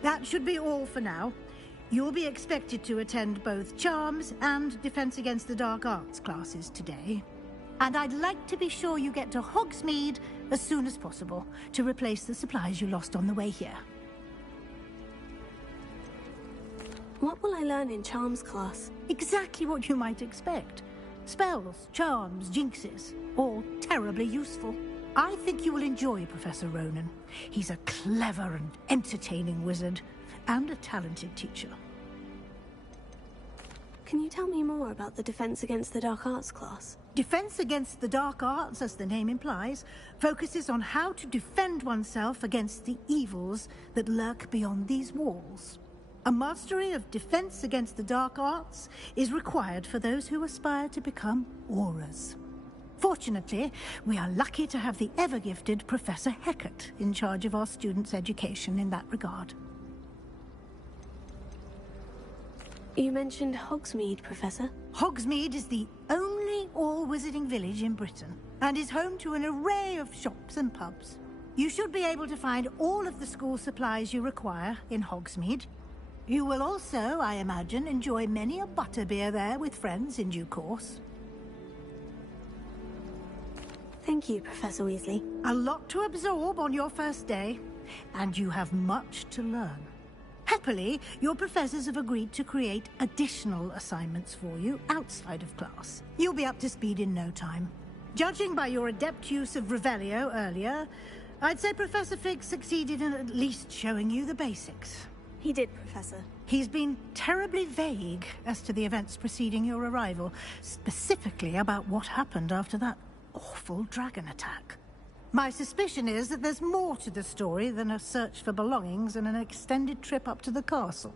That should be all for now. You'll be expected to attend both Charms and Defense Against the Dark Arts classes today. And I'd like to be sure you get to Hogsmeade as soon as possible to replace the supplies you lost on the way here. What will I learn in Charms class? Exactly what you might expect. Spells, charms, jinxes, all terribly useful. I think you will enjoy Professor Ronan. He's a clever and entertaining wizard, and a talented teacher. Can you tell me more about the Defense Against the Dark Arts class? Defense Against the Dark Arts, as the name implies, focuses on how to defend oneself against the evils that lurk beyond these walls. A mastery of Defense Against the Dark Arts is required for those who aspire to become Aurors. Fortunately, we are lucky to have the ever-gifted Professor Hecat in charge of our students' education in that regard. You mentioned Hogsmeade, Professor. Hogsmeade is the only all-wizarding village in Britain, and is home to an array of shops and pubs. You should be able to find all of the school supplies you require in Hogsmeade. You will also, I imagine, enjoy many a butterbeer there with friends in due course. Thank you, Professor Weasley. A lot to absorb on your first day, and you have much to learn. Happily, your professors have agreed to create additional assignments for you outside of class. You'll be up to speed in no time. Judging by your adept use of Revelio earlier, I'd say Professor Fig succeeded in at least showing you the basics. He did, Professor. He's been terribly vague as to the events preceding your arrival, specifically about what happened after that awful dragon attack. My suspicion is that there's more to the story than a search for belongings and an extended trip up to the castle.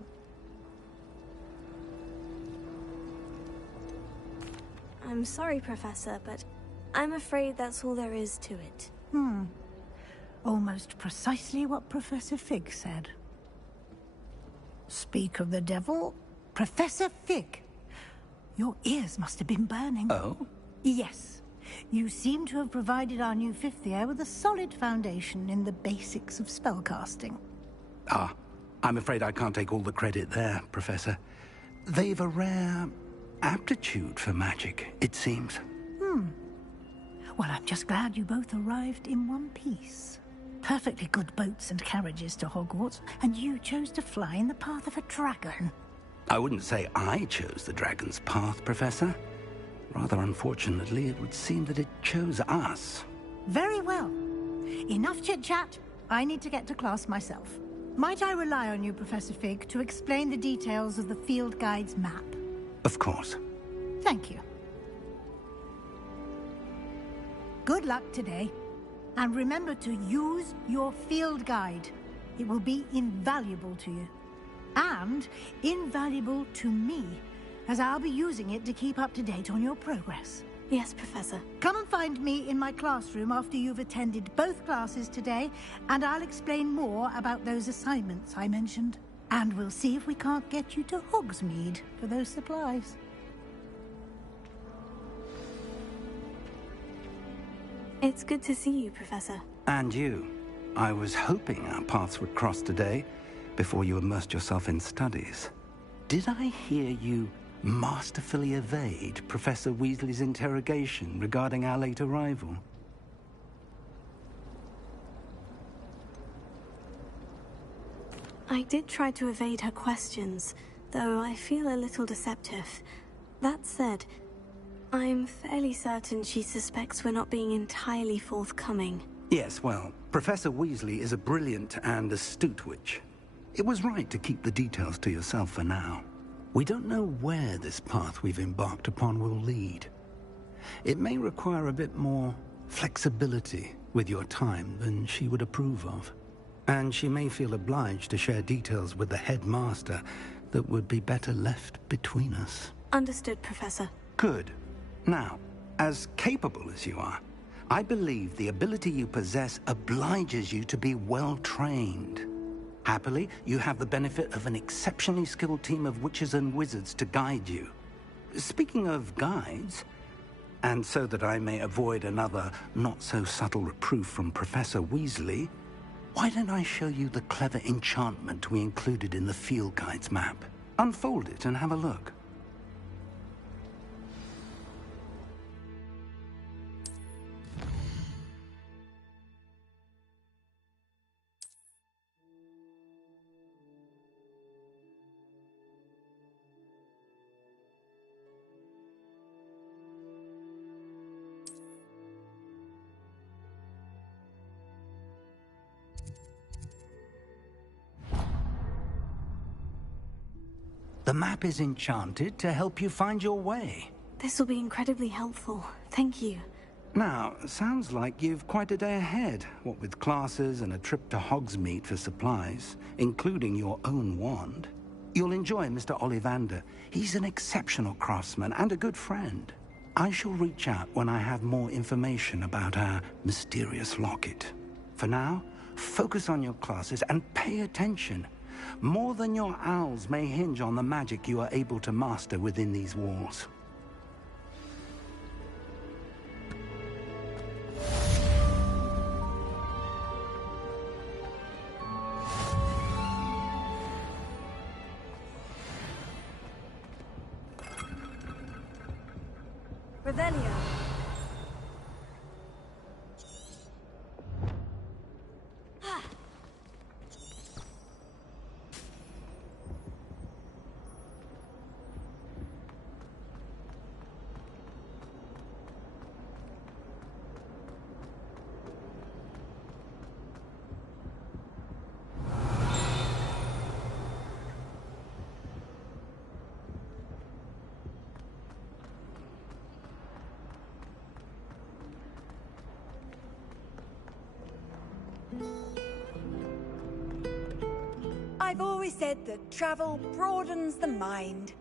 I'm sorry, Professor, but I'm afraid that's all there is to it. Almost precisely what Professor Fig said. Speak of the devil, Professor Fig. Your ears must have been burning. Oh? Yes. You seem to have provided our new fifth year with a solid foundation in the basics of spellcasting. Ah, I'm afraid I can't take all the credit there, Professor. They've a rare aptitude for magic, it seems. Well, I'm just glad you both arrived in one piece. Perfectly good boats and carriages to Hogwarts, and you chose to fly in the path of a dragon. I wouldn't say I chose the dragon's path, Professor. Rather unfortunately, it would seem that it chose us. Very well. Enough chit-chat. I need to get to class myself. Might I rely on you, Professor Fig, to explain the details of the field guide's map? Of course. Thank you. Good luck today. And remember to use your field guide. It will be invaluable to you. And invaluable to me, as I'll be using it to keep up to date on your progress. Yes, Professor. Come and find me in my classroom after you've attended both classes today, and I'll explain more about those assignments I mentioned. And we'll see if we can't get you to Hogsmeade for those supplies. It's good to see you, Professor. And you. I was hoping our paths would cross today, before you immersed yourself in studies. Did I hear you masterfully evade Professor Weasley's interrogation regarding our late arrival? I did try to evade her questions, though I feel a little deceptive. That said, I'm fairly certain she suspects we're not being entirely forthcoming. Yes, well, Professor Weasley is a brilliant and astute witch. It was right to keep the details to yourself for now. We don't know where this path we've embarked upon will lead. It may require a bit more flexibility with your time than she would approve of. And she may feel obliged to share details with the headmaster that would be better left between us. Understood, Professor. Good. Now, as capable as you are, I believe the ability you possess obliges you to be well-trained. Happily, you have the benefit of an exceptionally skilled team of witches and wizards to guide you. Speaking of guides, and so that I may avoid another not-so-subtle reproof from Professor Weasley, why don't I show you the clever enchantment we included in the field guide's map? Unfold it and have a look. The map is enchanted to help you find your way. This will be incredibly helpful. Thank you. Now, sounds like you've quite a day ahead, what with classes and a trip to Hogsmeade for supplies, including your own wand. You'll enjoy Mr. Ollivander. He's an exceptional craftsman and a good friend. I shall reach out when I have more information about our mysterious locket. For now, focus on your classes and pay attention. More than your owls may hinge on the magic you are able to master within these walls. Revelio. I've always said that travel broadens the mind.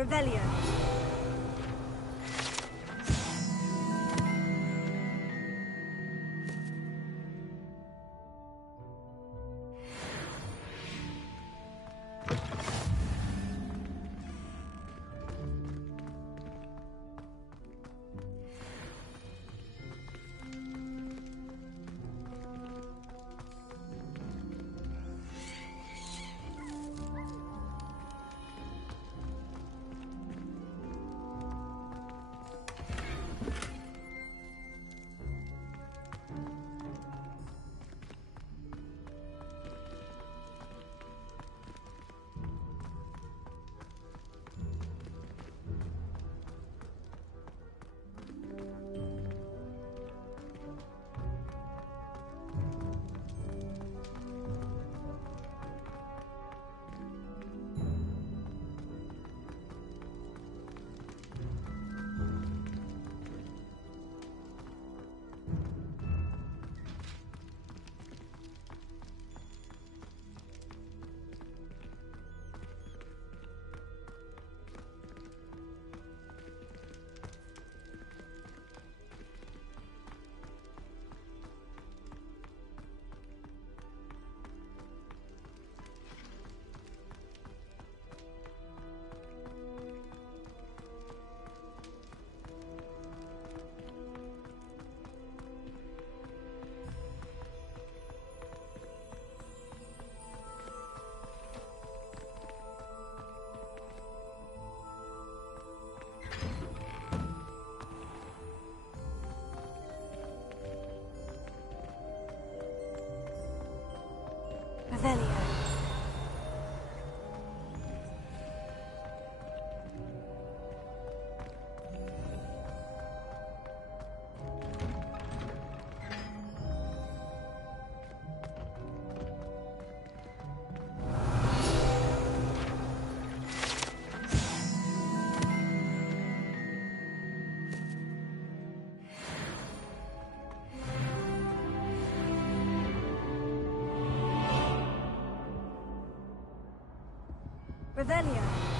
Revelio. Revelio. Revelio.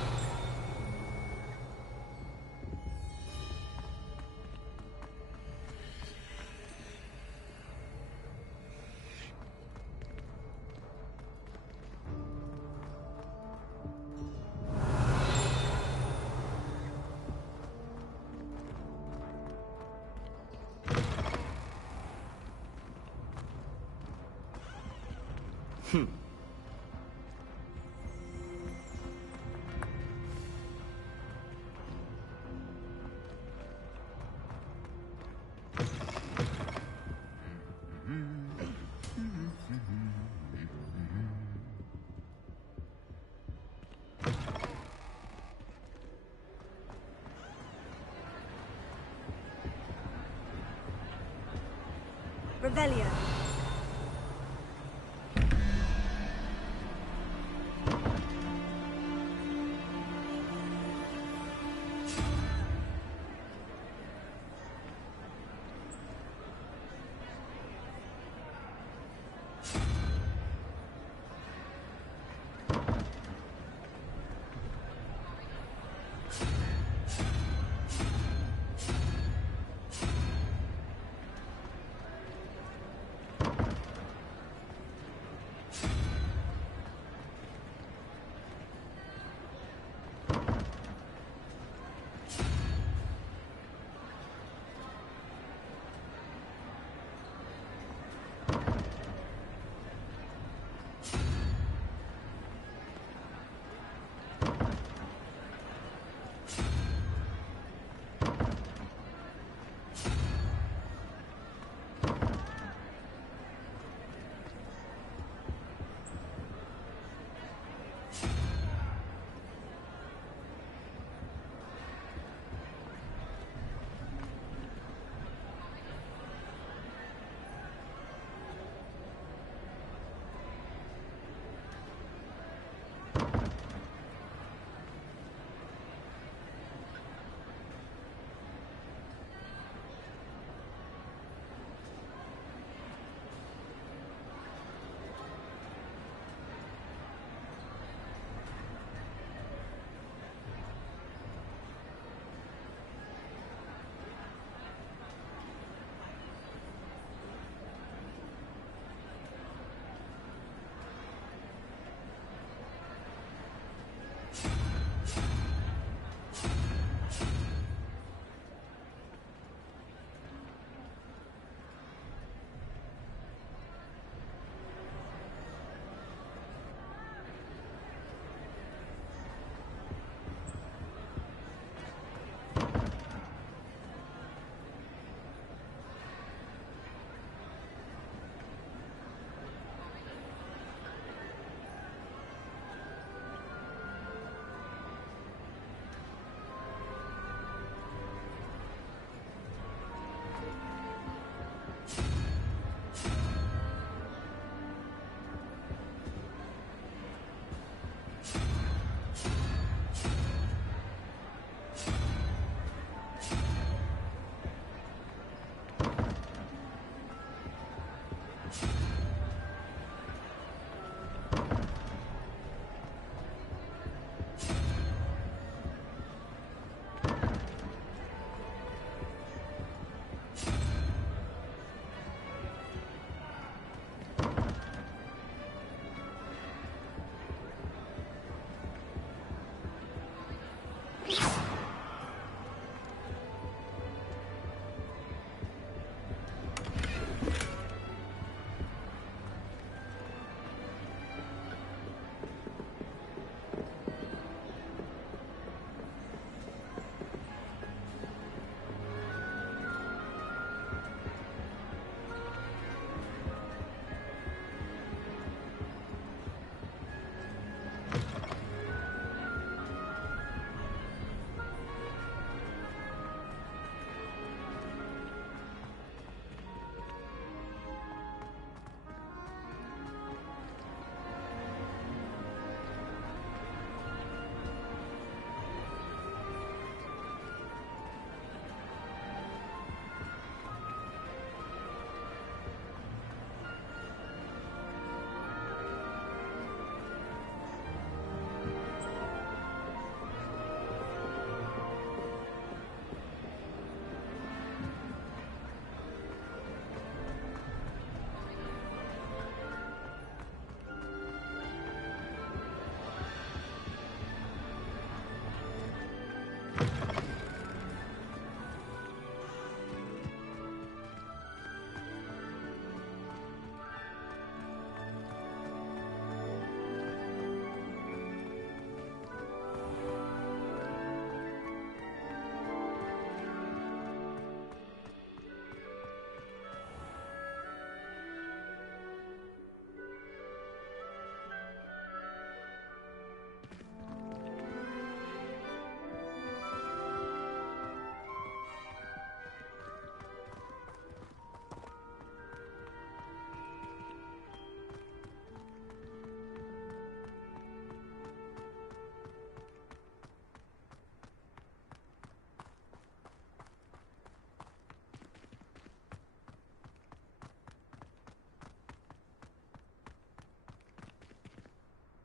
Revelio.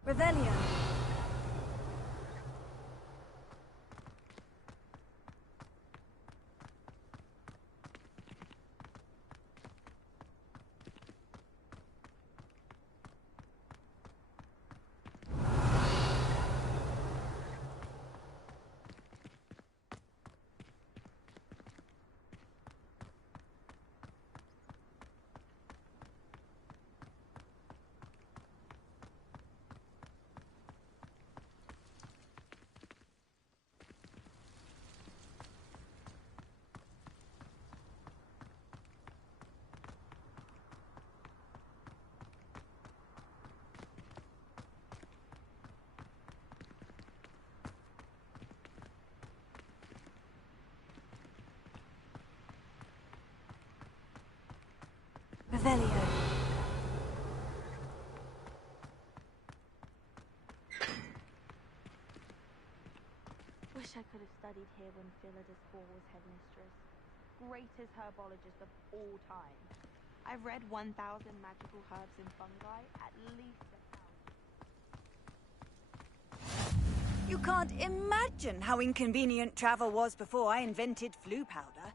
Revelio. Revelio. Wish I could have studied here when Philidus IV was headmistress. Greatest herbologist of all time. I've read 1,000 magical herbs and fungi, at least 1,000. You can't imagine how inconvenient travel was before I invented flu powder.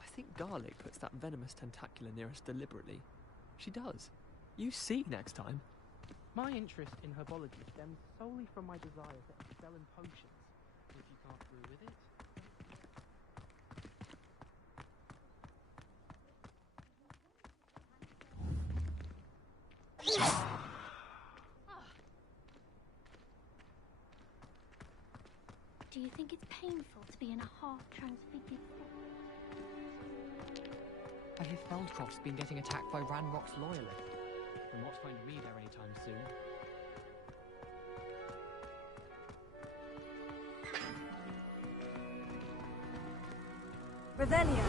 I think Garlic puts that venomous tentacular near us deliberately. She does. You see next time. My interest in herbology stems solely from my desire to excel in potions. If you can't brew with it... Do you think it's painful to be in a half-transfigured form? I hear Feldcroft's been getting attacked by Ranrock's loyalists. We'll not find me there anytime soon. Revelio.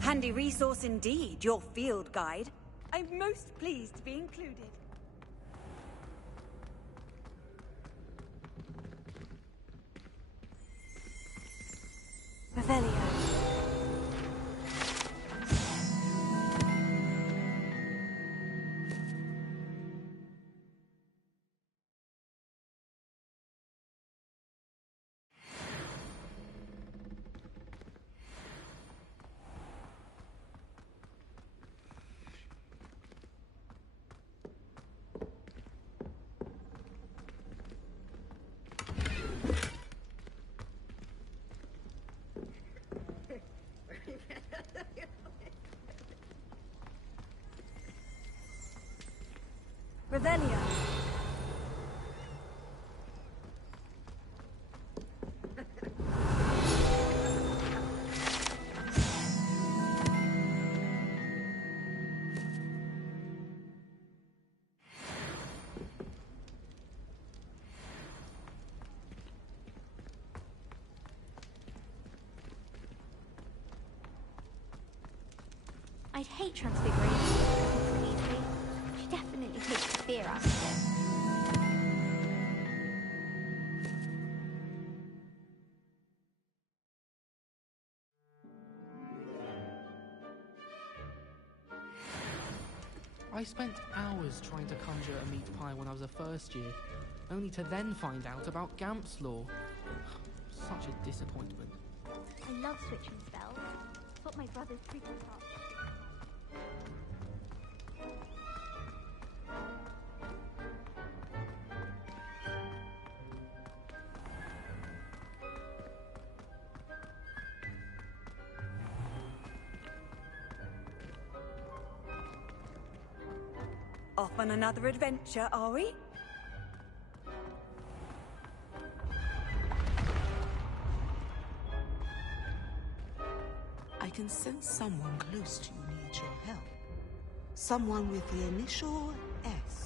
Handy resource indeed, your field guide. I'm most pleased to be included. Revelio. Revelio. I'd hate transfiguration. She definitely fear after it. I spent hours trying to conjure a meat pie when I was a first year, only to then find out about Gamp's law. Such a disappointment. I love switching spells. It's what my brother's pretty taught. Off on another adventure, are we? I can sense someone close to you needs your help. Someone with the initial S.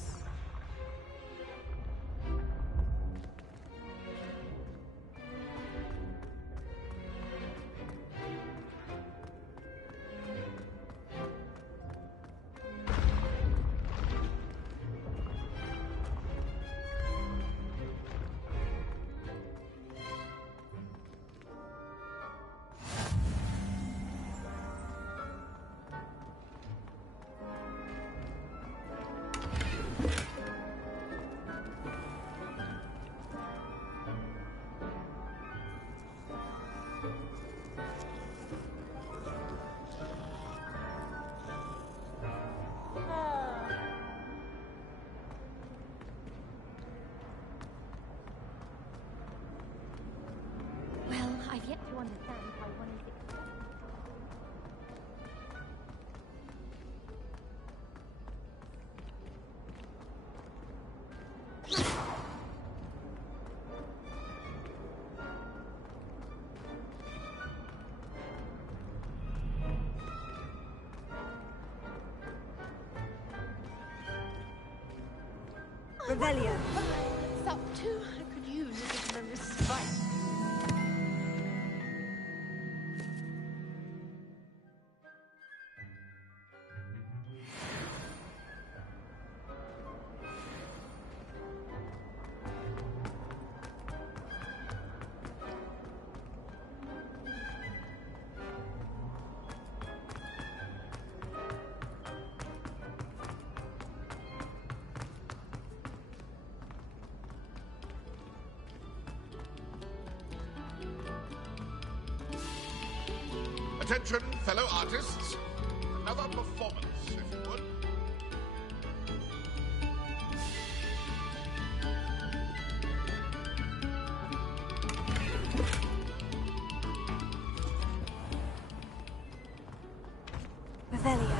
Well, I've yet to understand how one is explained. Revelio. It's up to. I could use a bit of a respite. Attention, fellow artists. Another performance, if you would. Revelio.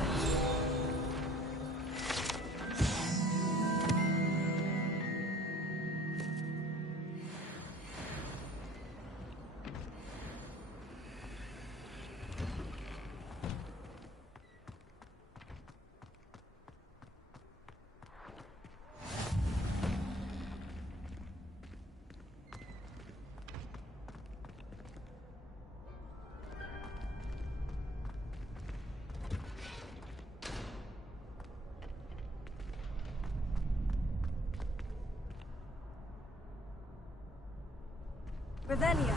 Revelio.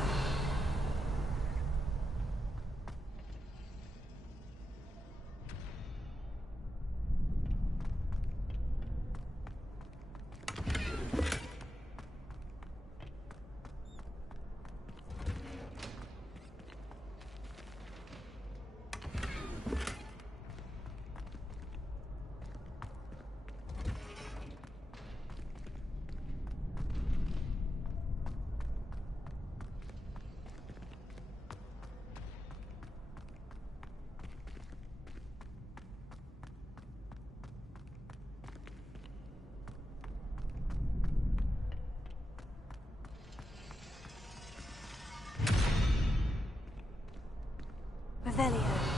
Revelio.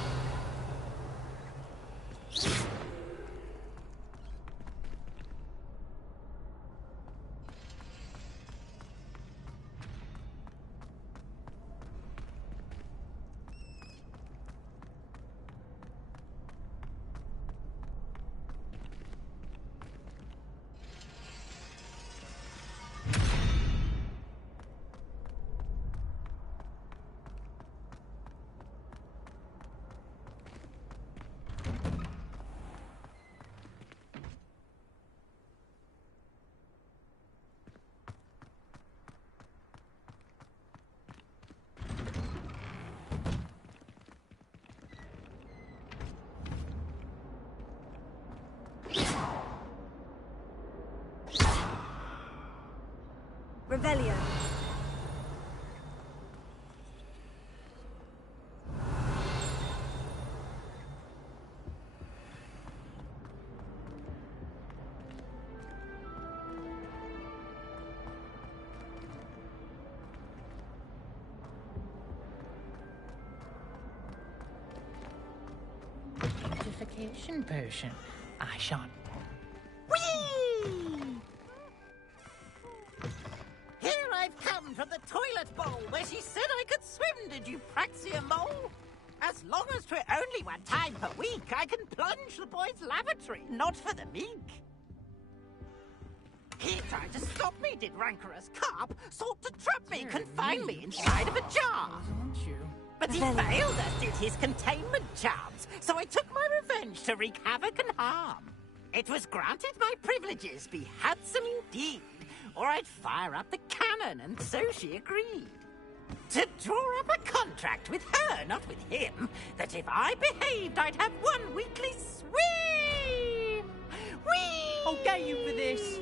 Revelio. Fortification potion. I shan't. Whee! Here I've come from the toilet bowl where she said I could swim, did you Praxia mole? As long as 'twere only one time per week, I can plunge the boy's lavatory, not for the meek. He tried to stop me, did rancorous carp, sought to trap me, confine me inside of a jar. But he failed us, did his containment charms, so I took my revenge to wreak havoc and harm. It was granted my privileges be handsome indeed, or I'd fire up the cannon, and so she agreed. To draw up a contract with her, not with him, that if I behaved, I'd have one weekly swim! Whee! I'll get you for this!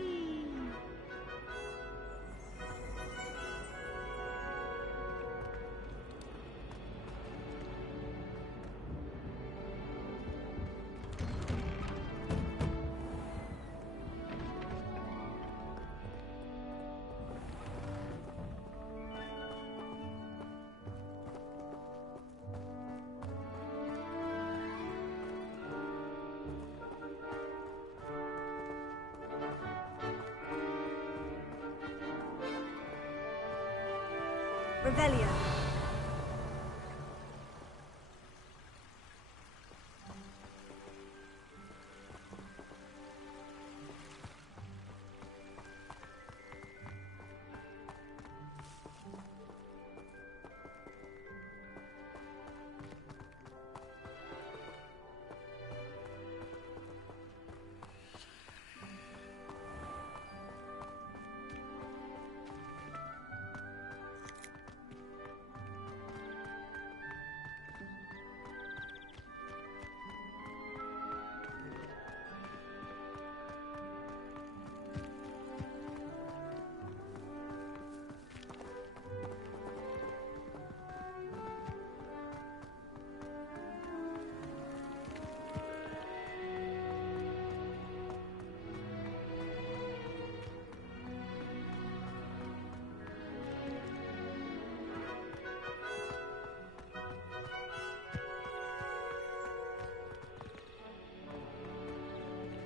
Revelio.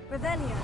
Revelio.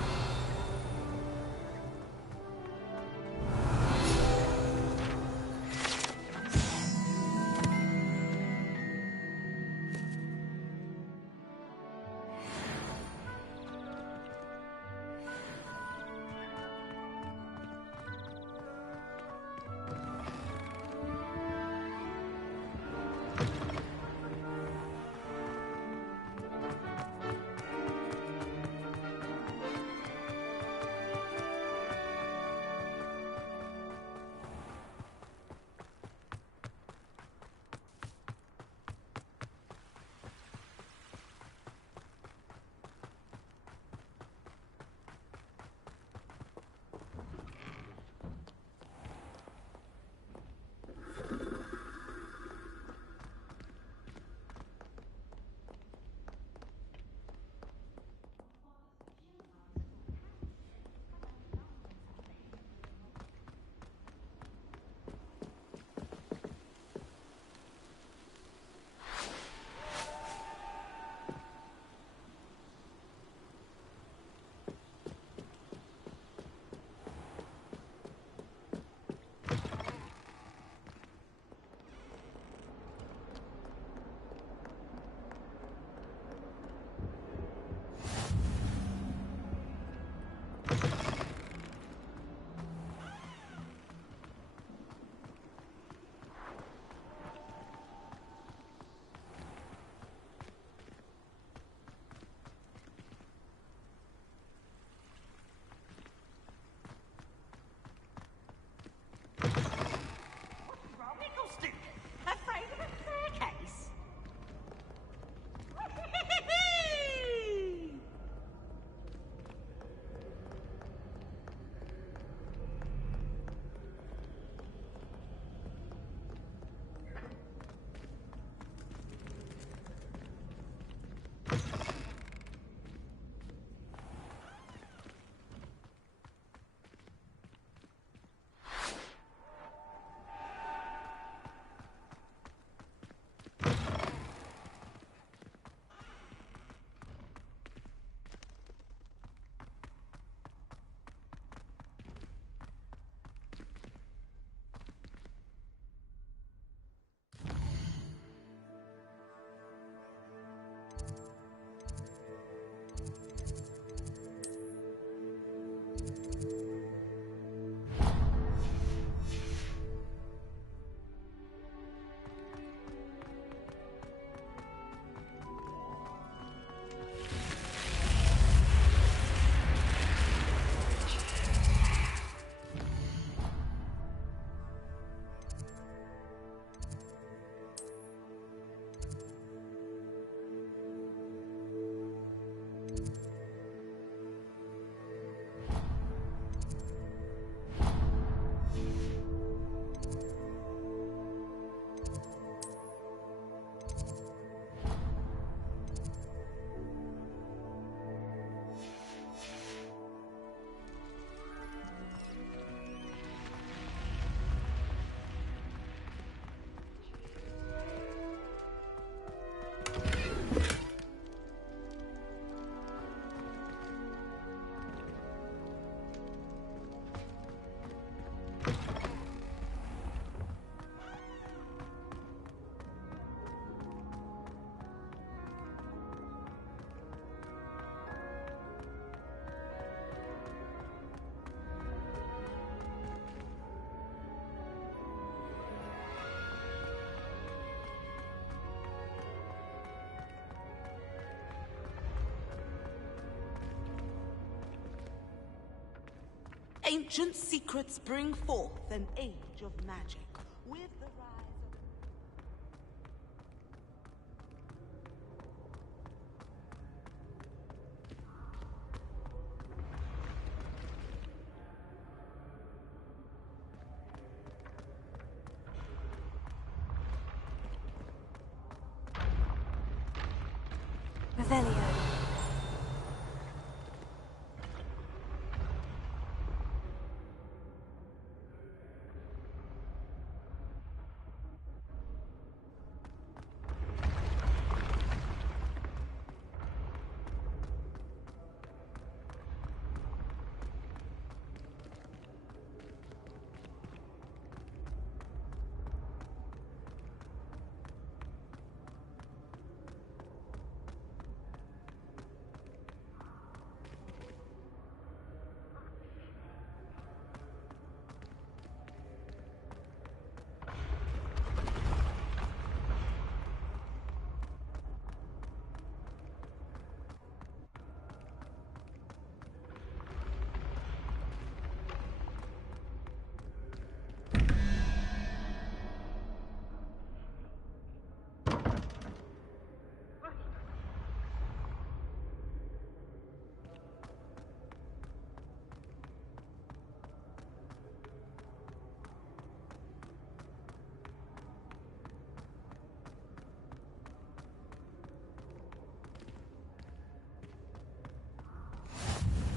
ancient secrets bring forth an age of magic. With the rise of... Revelio.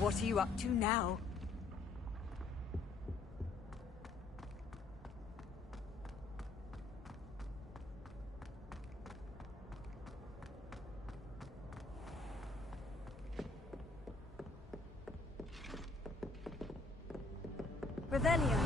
What are you up to now? Revelio.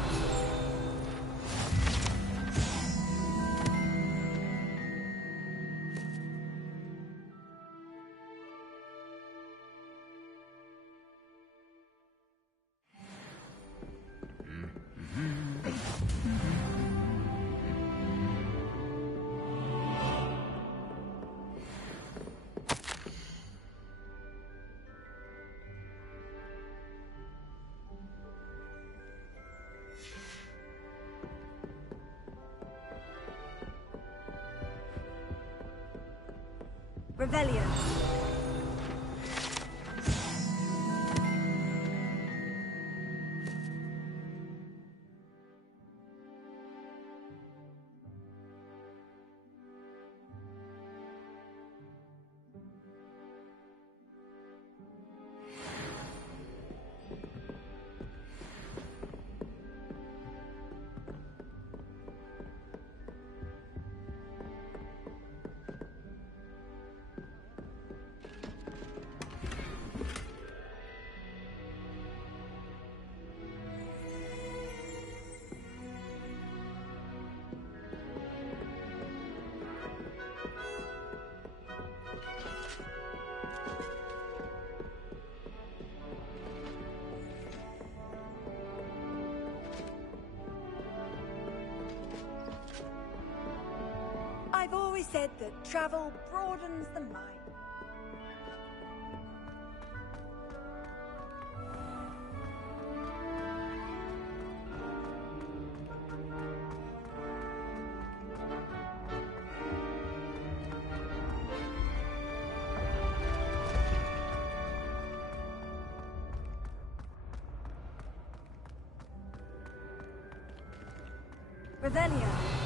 Revelio. I've always said that travel broadens the mind. Revelio.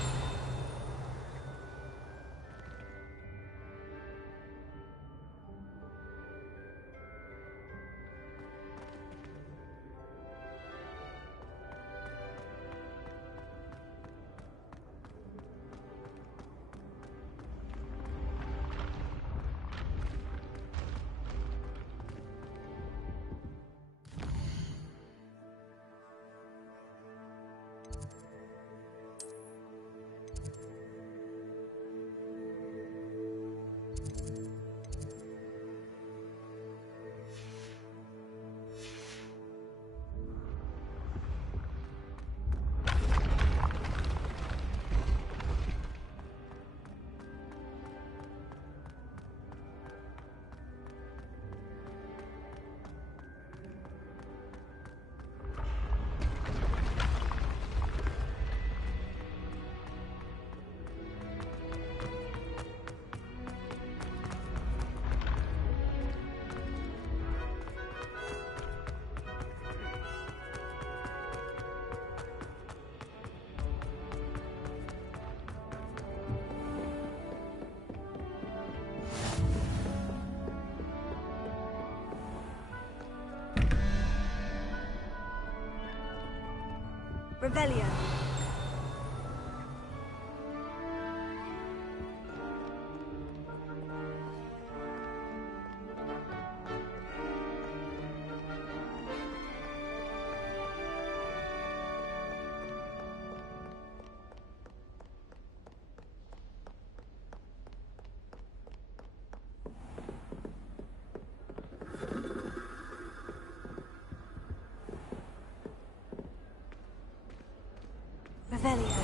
Revelio. Revelio.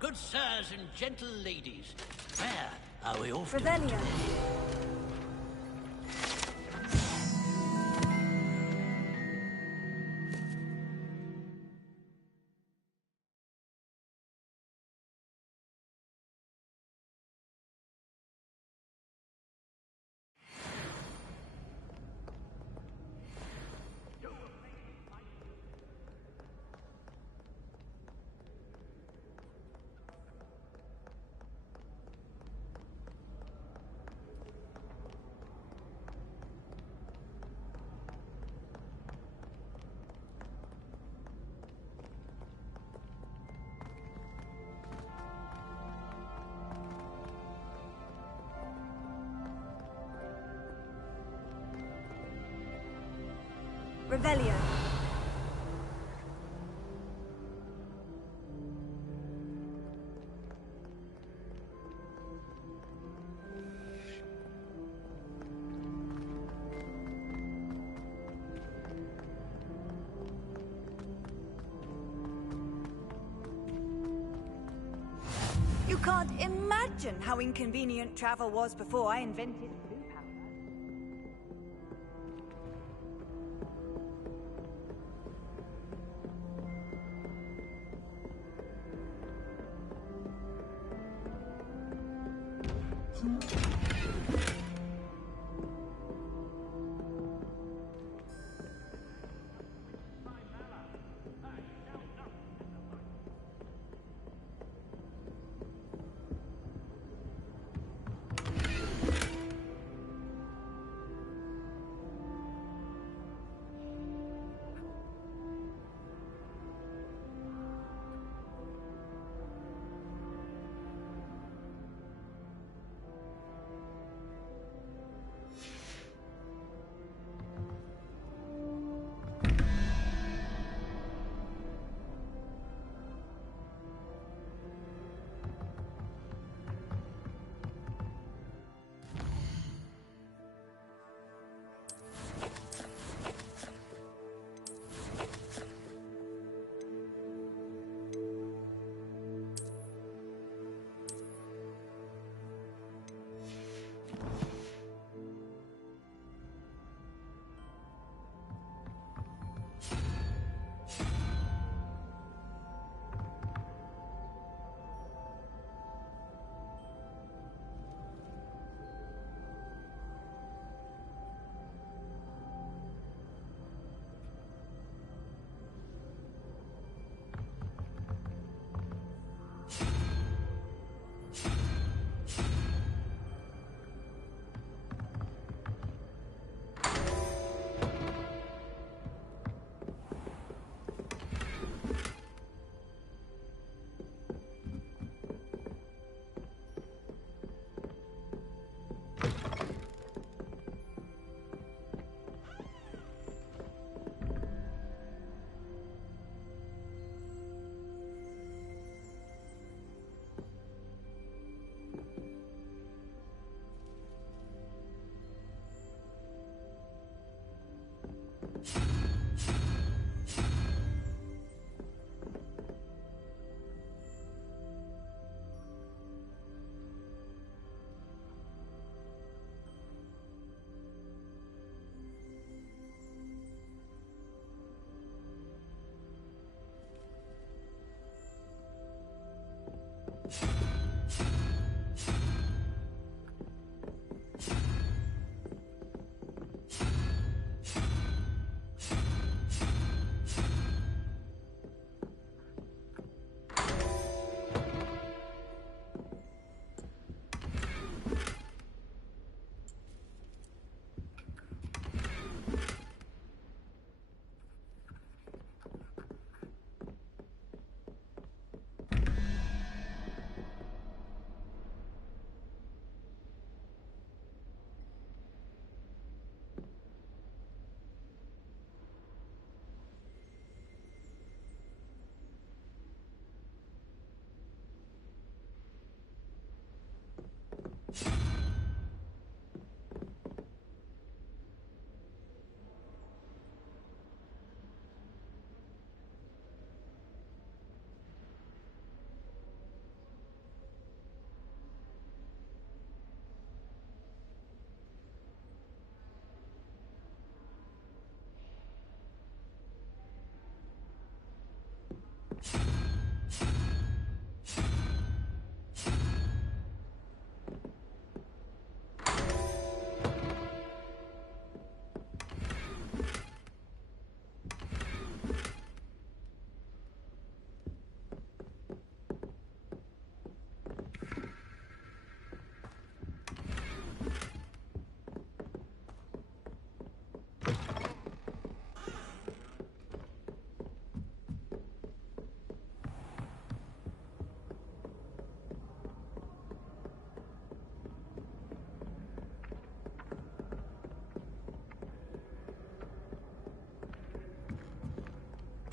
Good sirs and gentle ladies, where are we off to? Revelio. Revelio. You can't imagine how inconvenient travel was before I invented blue powder.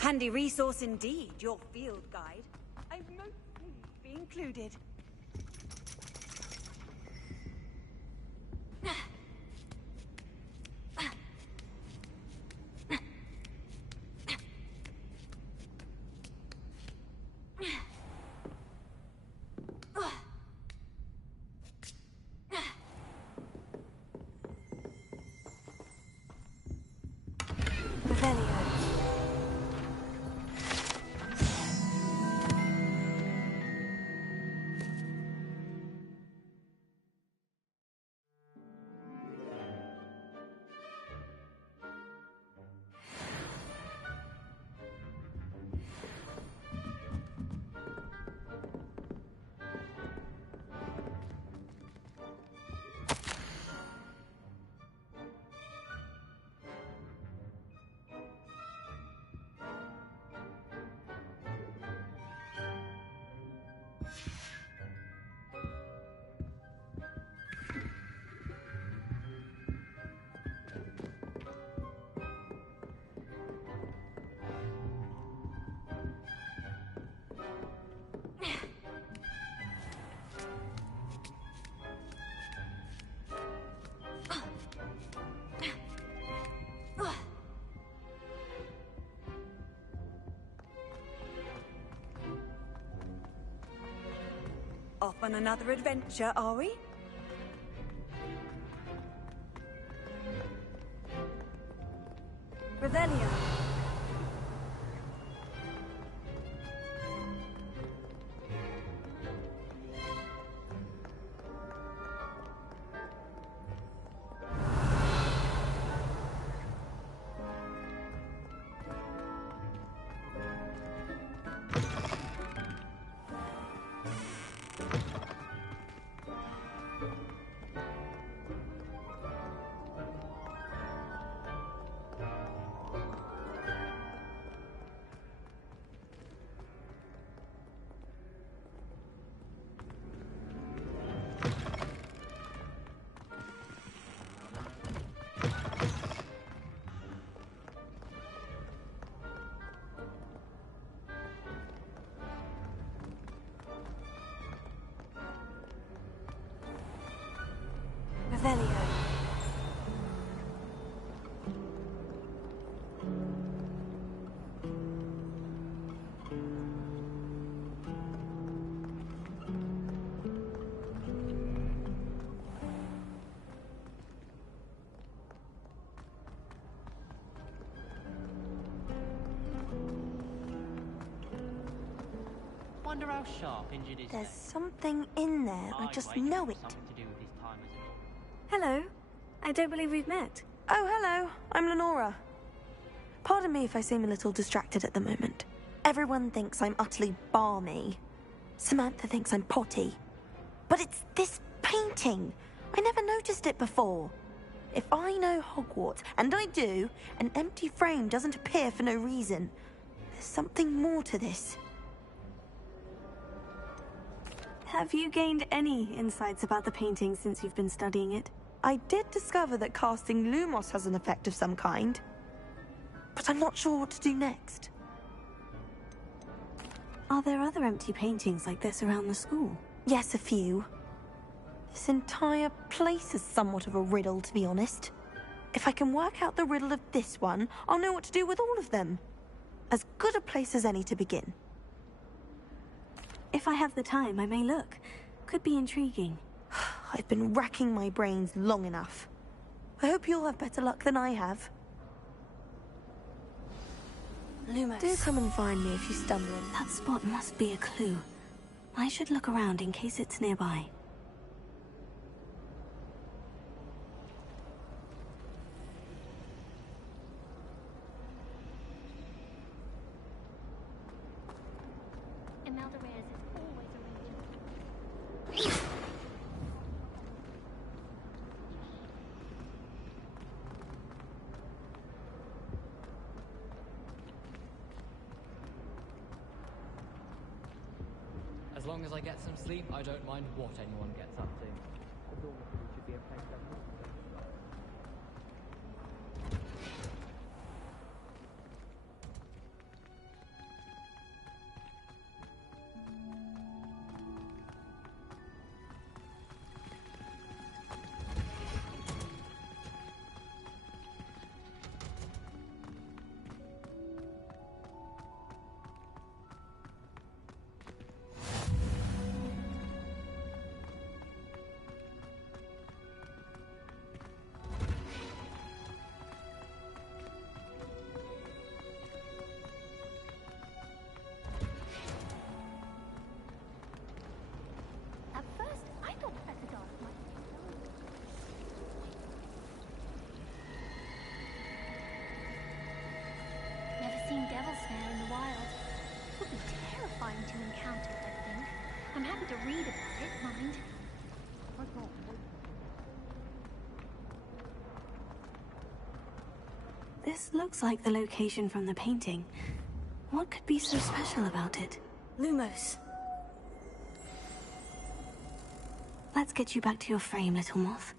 Handy resource indeed, your field guide. I'm most pleased to be included. Off on another adventure, are we? Revelio. wonder how sharp injured his There's something in there. I just know it. something to do with his time as an Hello. I don't believe we've met. Oh, hello. I'm Lenora. Pardon me if I seem a little distracted at the moment. Everyone thinks I'm utterly balmy. Samantha thinks I'm potty. But it's this painting. I never noticed it before. If I know Hogwarts, and I do, an empty frame doesn't appear for no reason. There's something more to this. Have you gained any insights about the painting since you've been studying it? I did discover that casting Lumos has an effect of some kind. But I'm not sure what to do next. Are there other empty paintings like this around the school? Yes, a few. This entire place is somewhat of a riddle, to be honest. If I can work out the riddle of this one, I'll know what to do with all of them. As good a place as any to begin. If I have the time, I may look. Could be intriguing. I've been racking my brains long enough. I hope you'll have better luck than I have. Lumos. Do come and find me if you stumble. That spot must be a clue. I should look around in case it's nearby. Imelda Reyes is always a reason. As long as I get some sleep, I don't mind what anyone gets up to. The dormitory should be okay, doesn't it? At first, I thought Professor Dark might be Never seen devil snare in the wild. It would be terrifying to encounter, I think. I'm happy to read about it, mind. This looks like the location from the painting. What could be so special about it? Lumos. Let's get you back to your frame, little moth.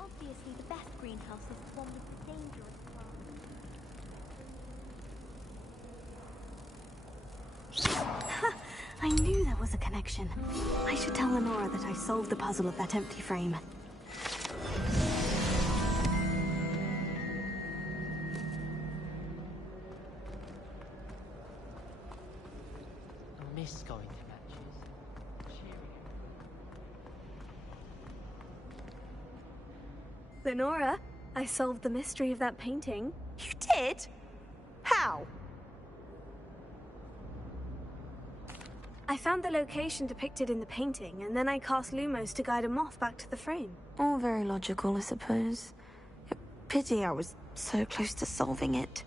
Obviously, the best greenhouse is the one with the dangerous plants. I knew there was a connection. I should tell Lenora that I solved the puzzle of that empty frame. I miss going to matches. Lenora, I solved the mystery of that painting. You did? How? I found the location depicted in the painting, and then I cast Lumos to guide a moth back to the frame. All very logical, I suppose. A pity I was so close to solving it.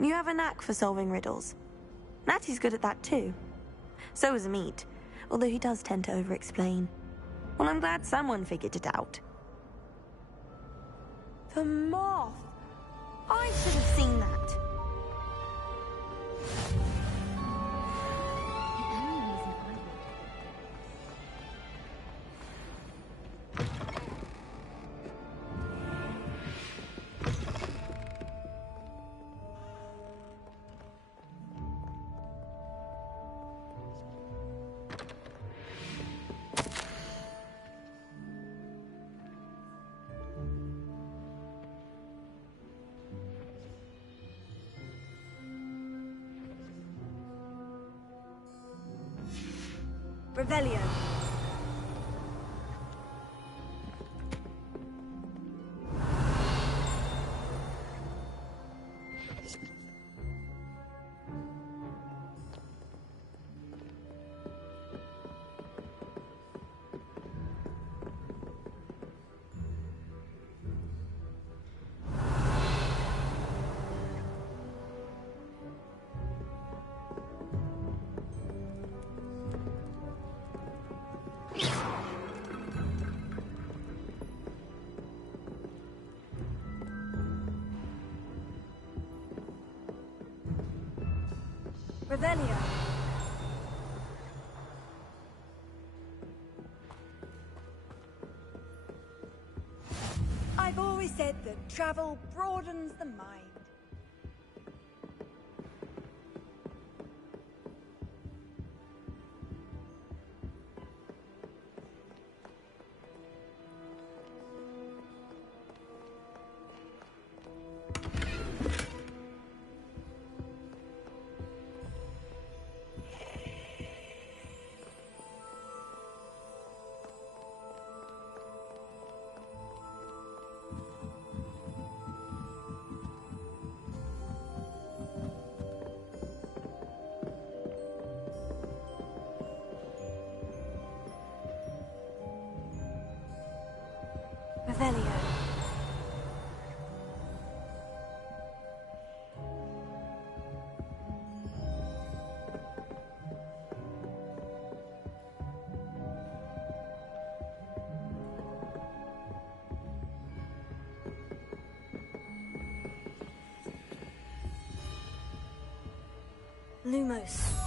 You have a knack for solving riddles. Natty's good at that too. So is Meat, although he does tend to over-explain. Well, I'm glad someone figured it out. The moth! I should have seen that. Revelio. Revelio. I've always said that travel broadens the mind. Revelio. Lumos.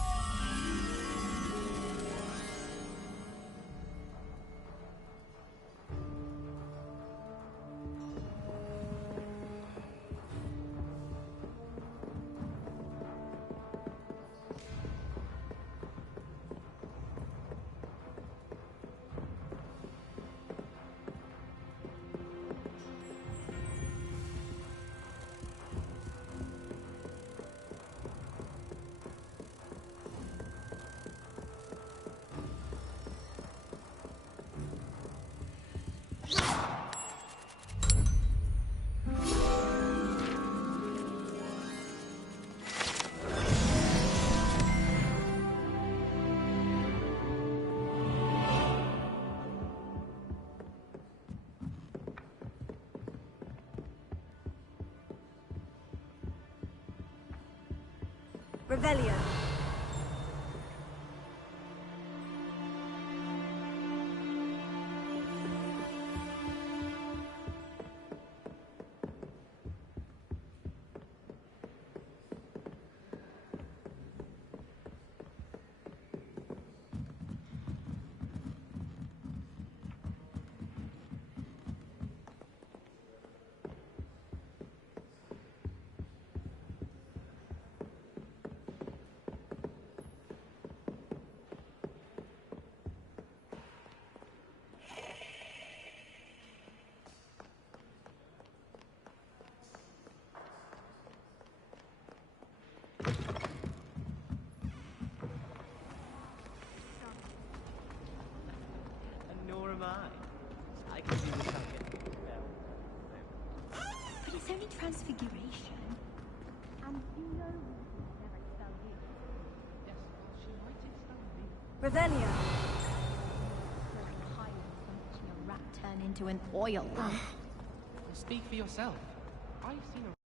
Revelio. Nor am I can see the sun getting spell. But it's only transfiguration. And you know we would never expel you. Yes, she might expel me. Revelio. Watching a rat turn into an oil lamp. Speak for yourself. I've seen a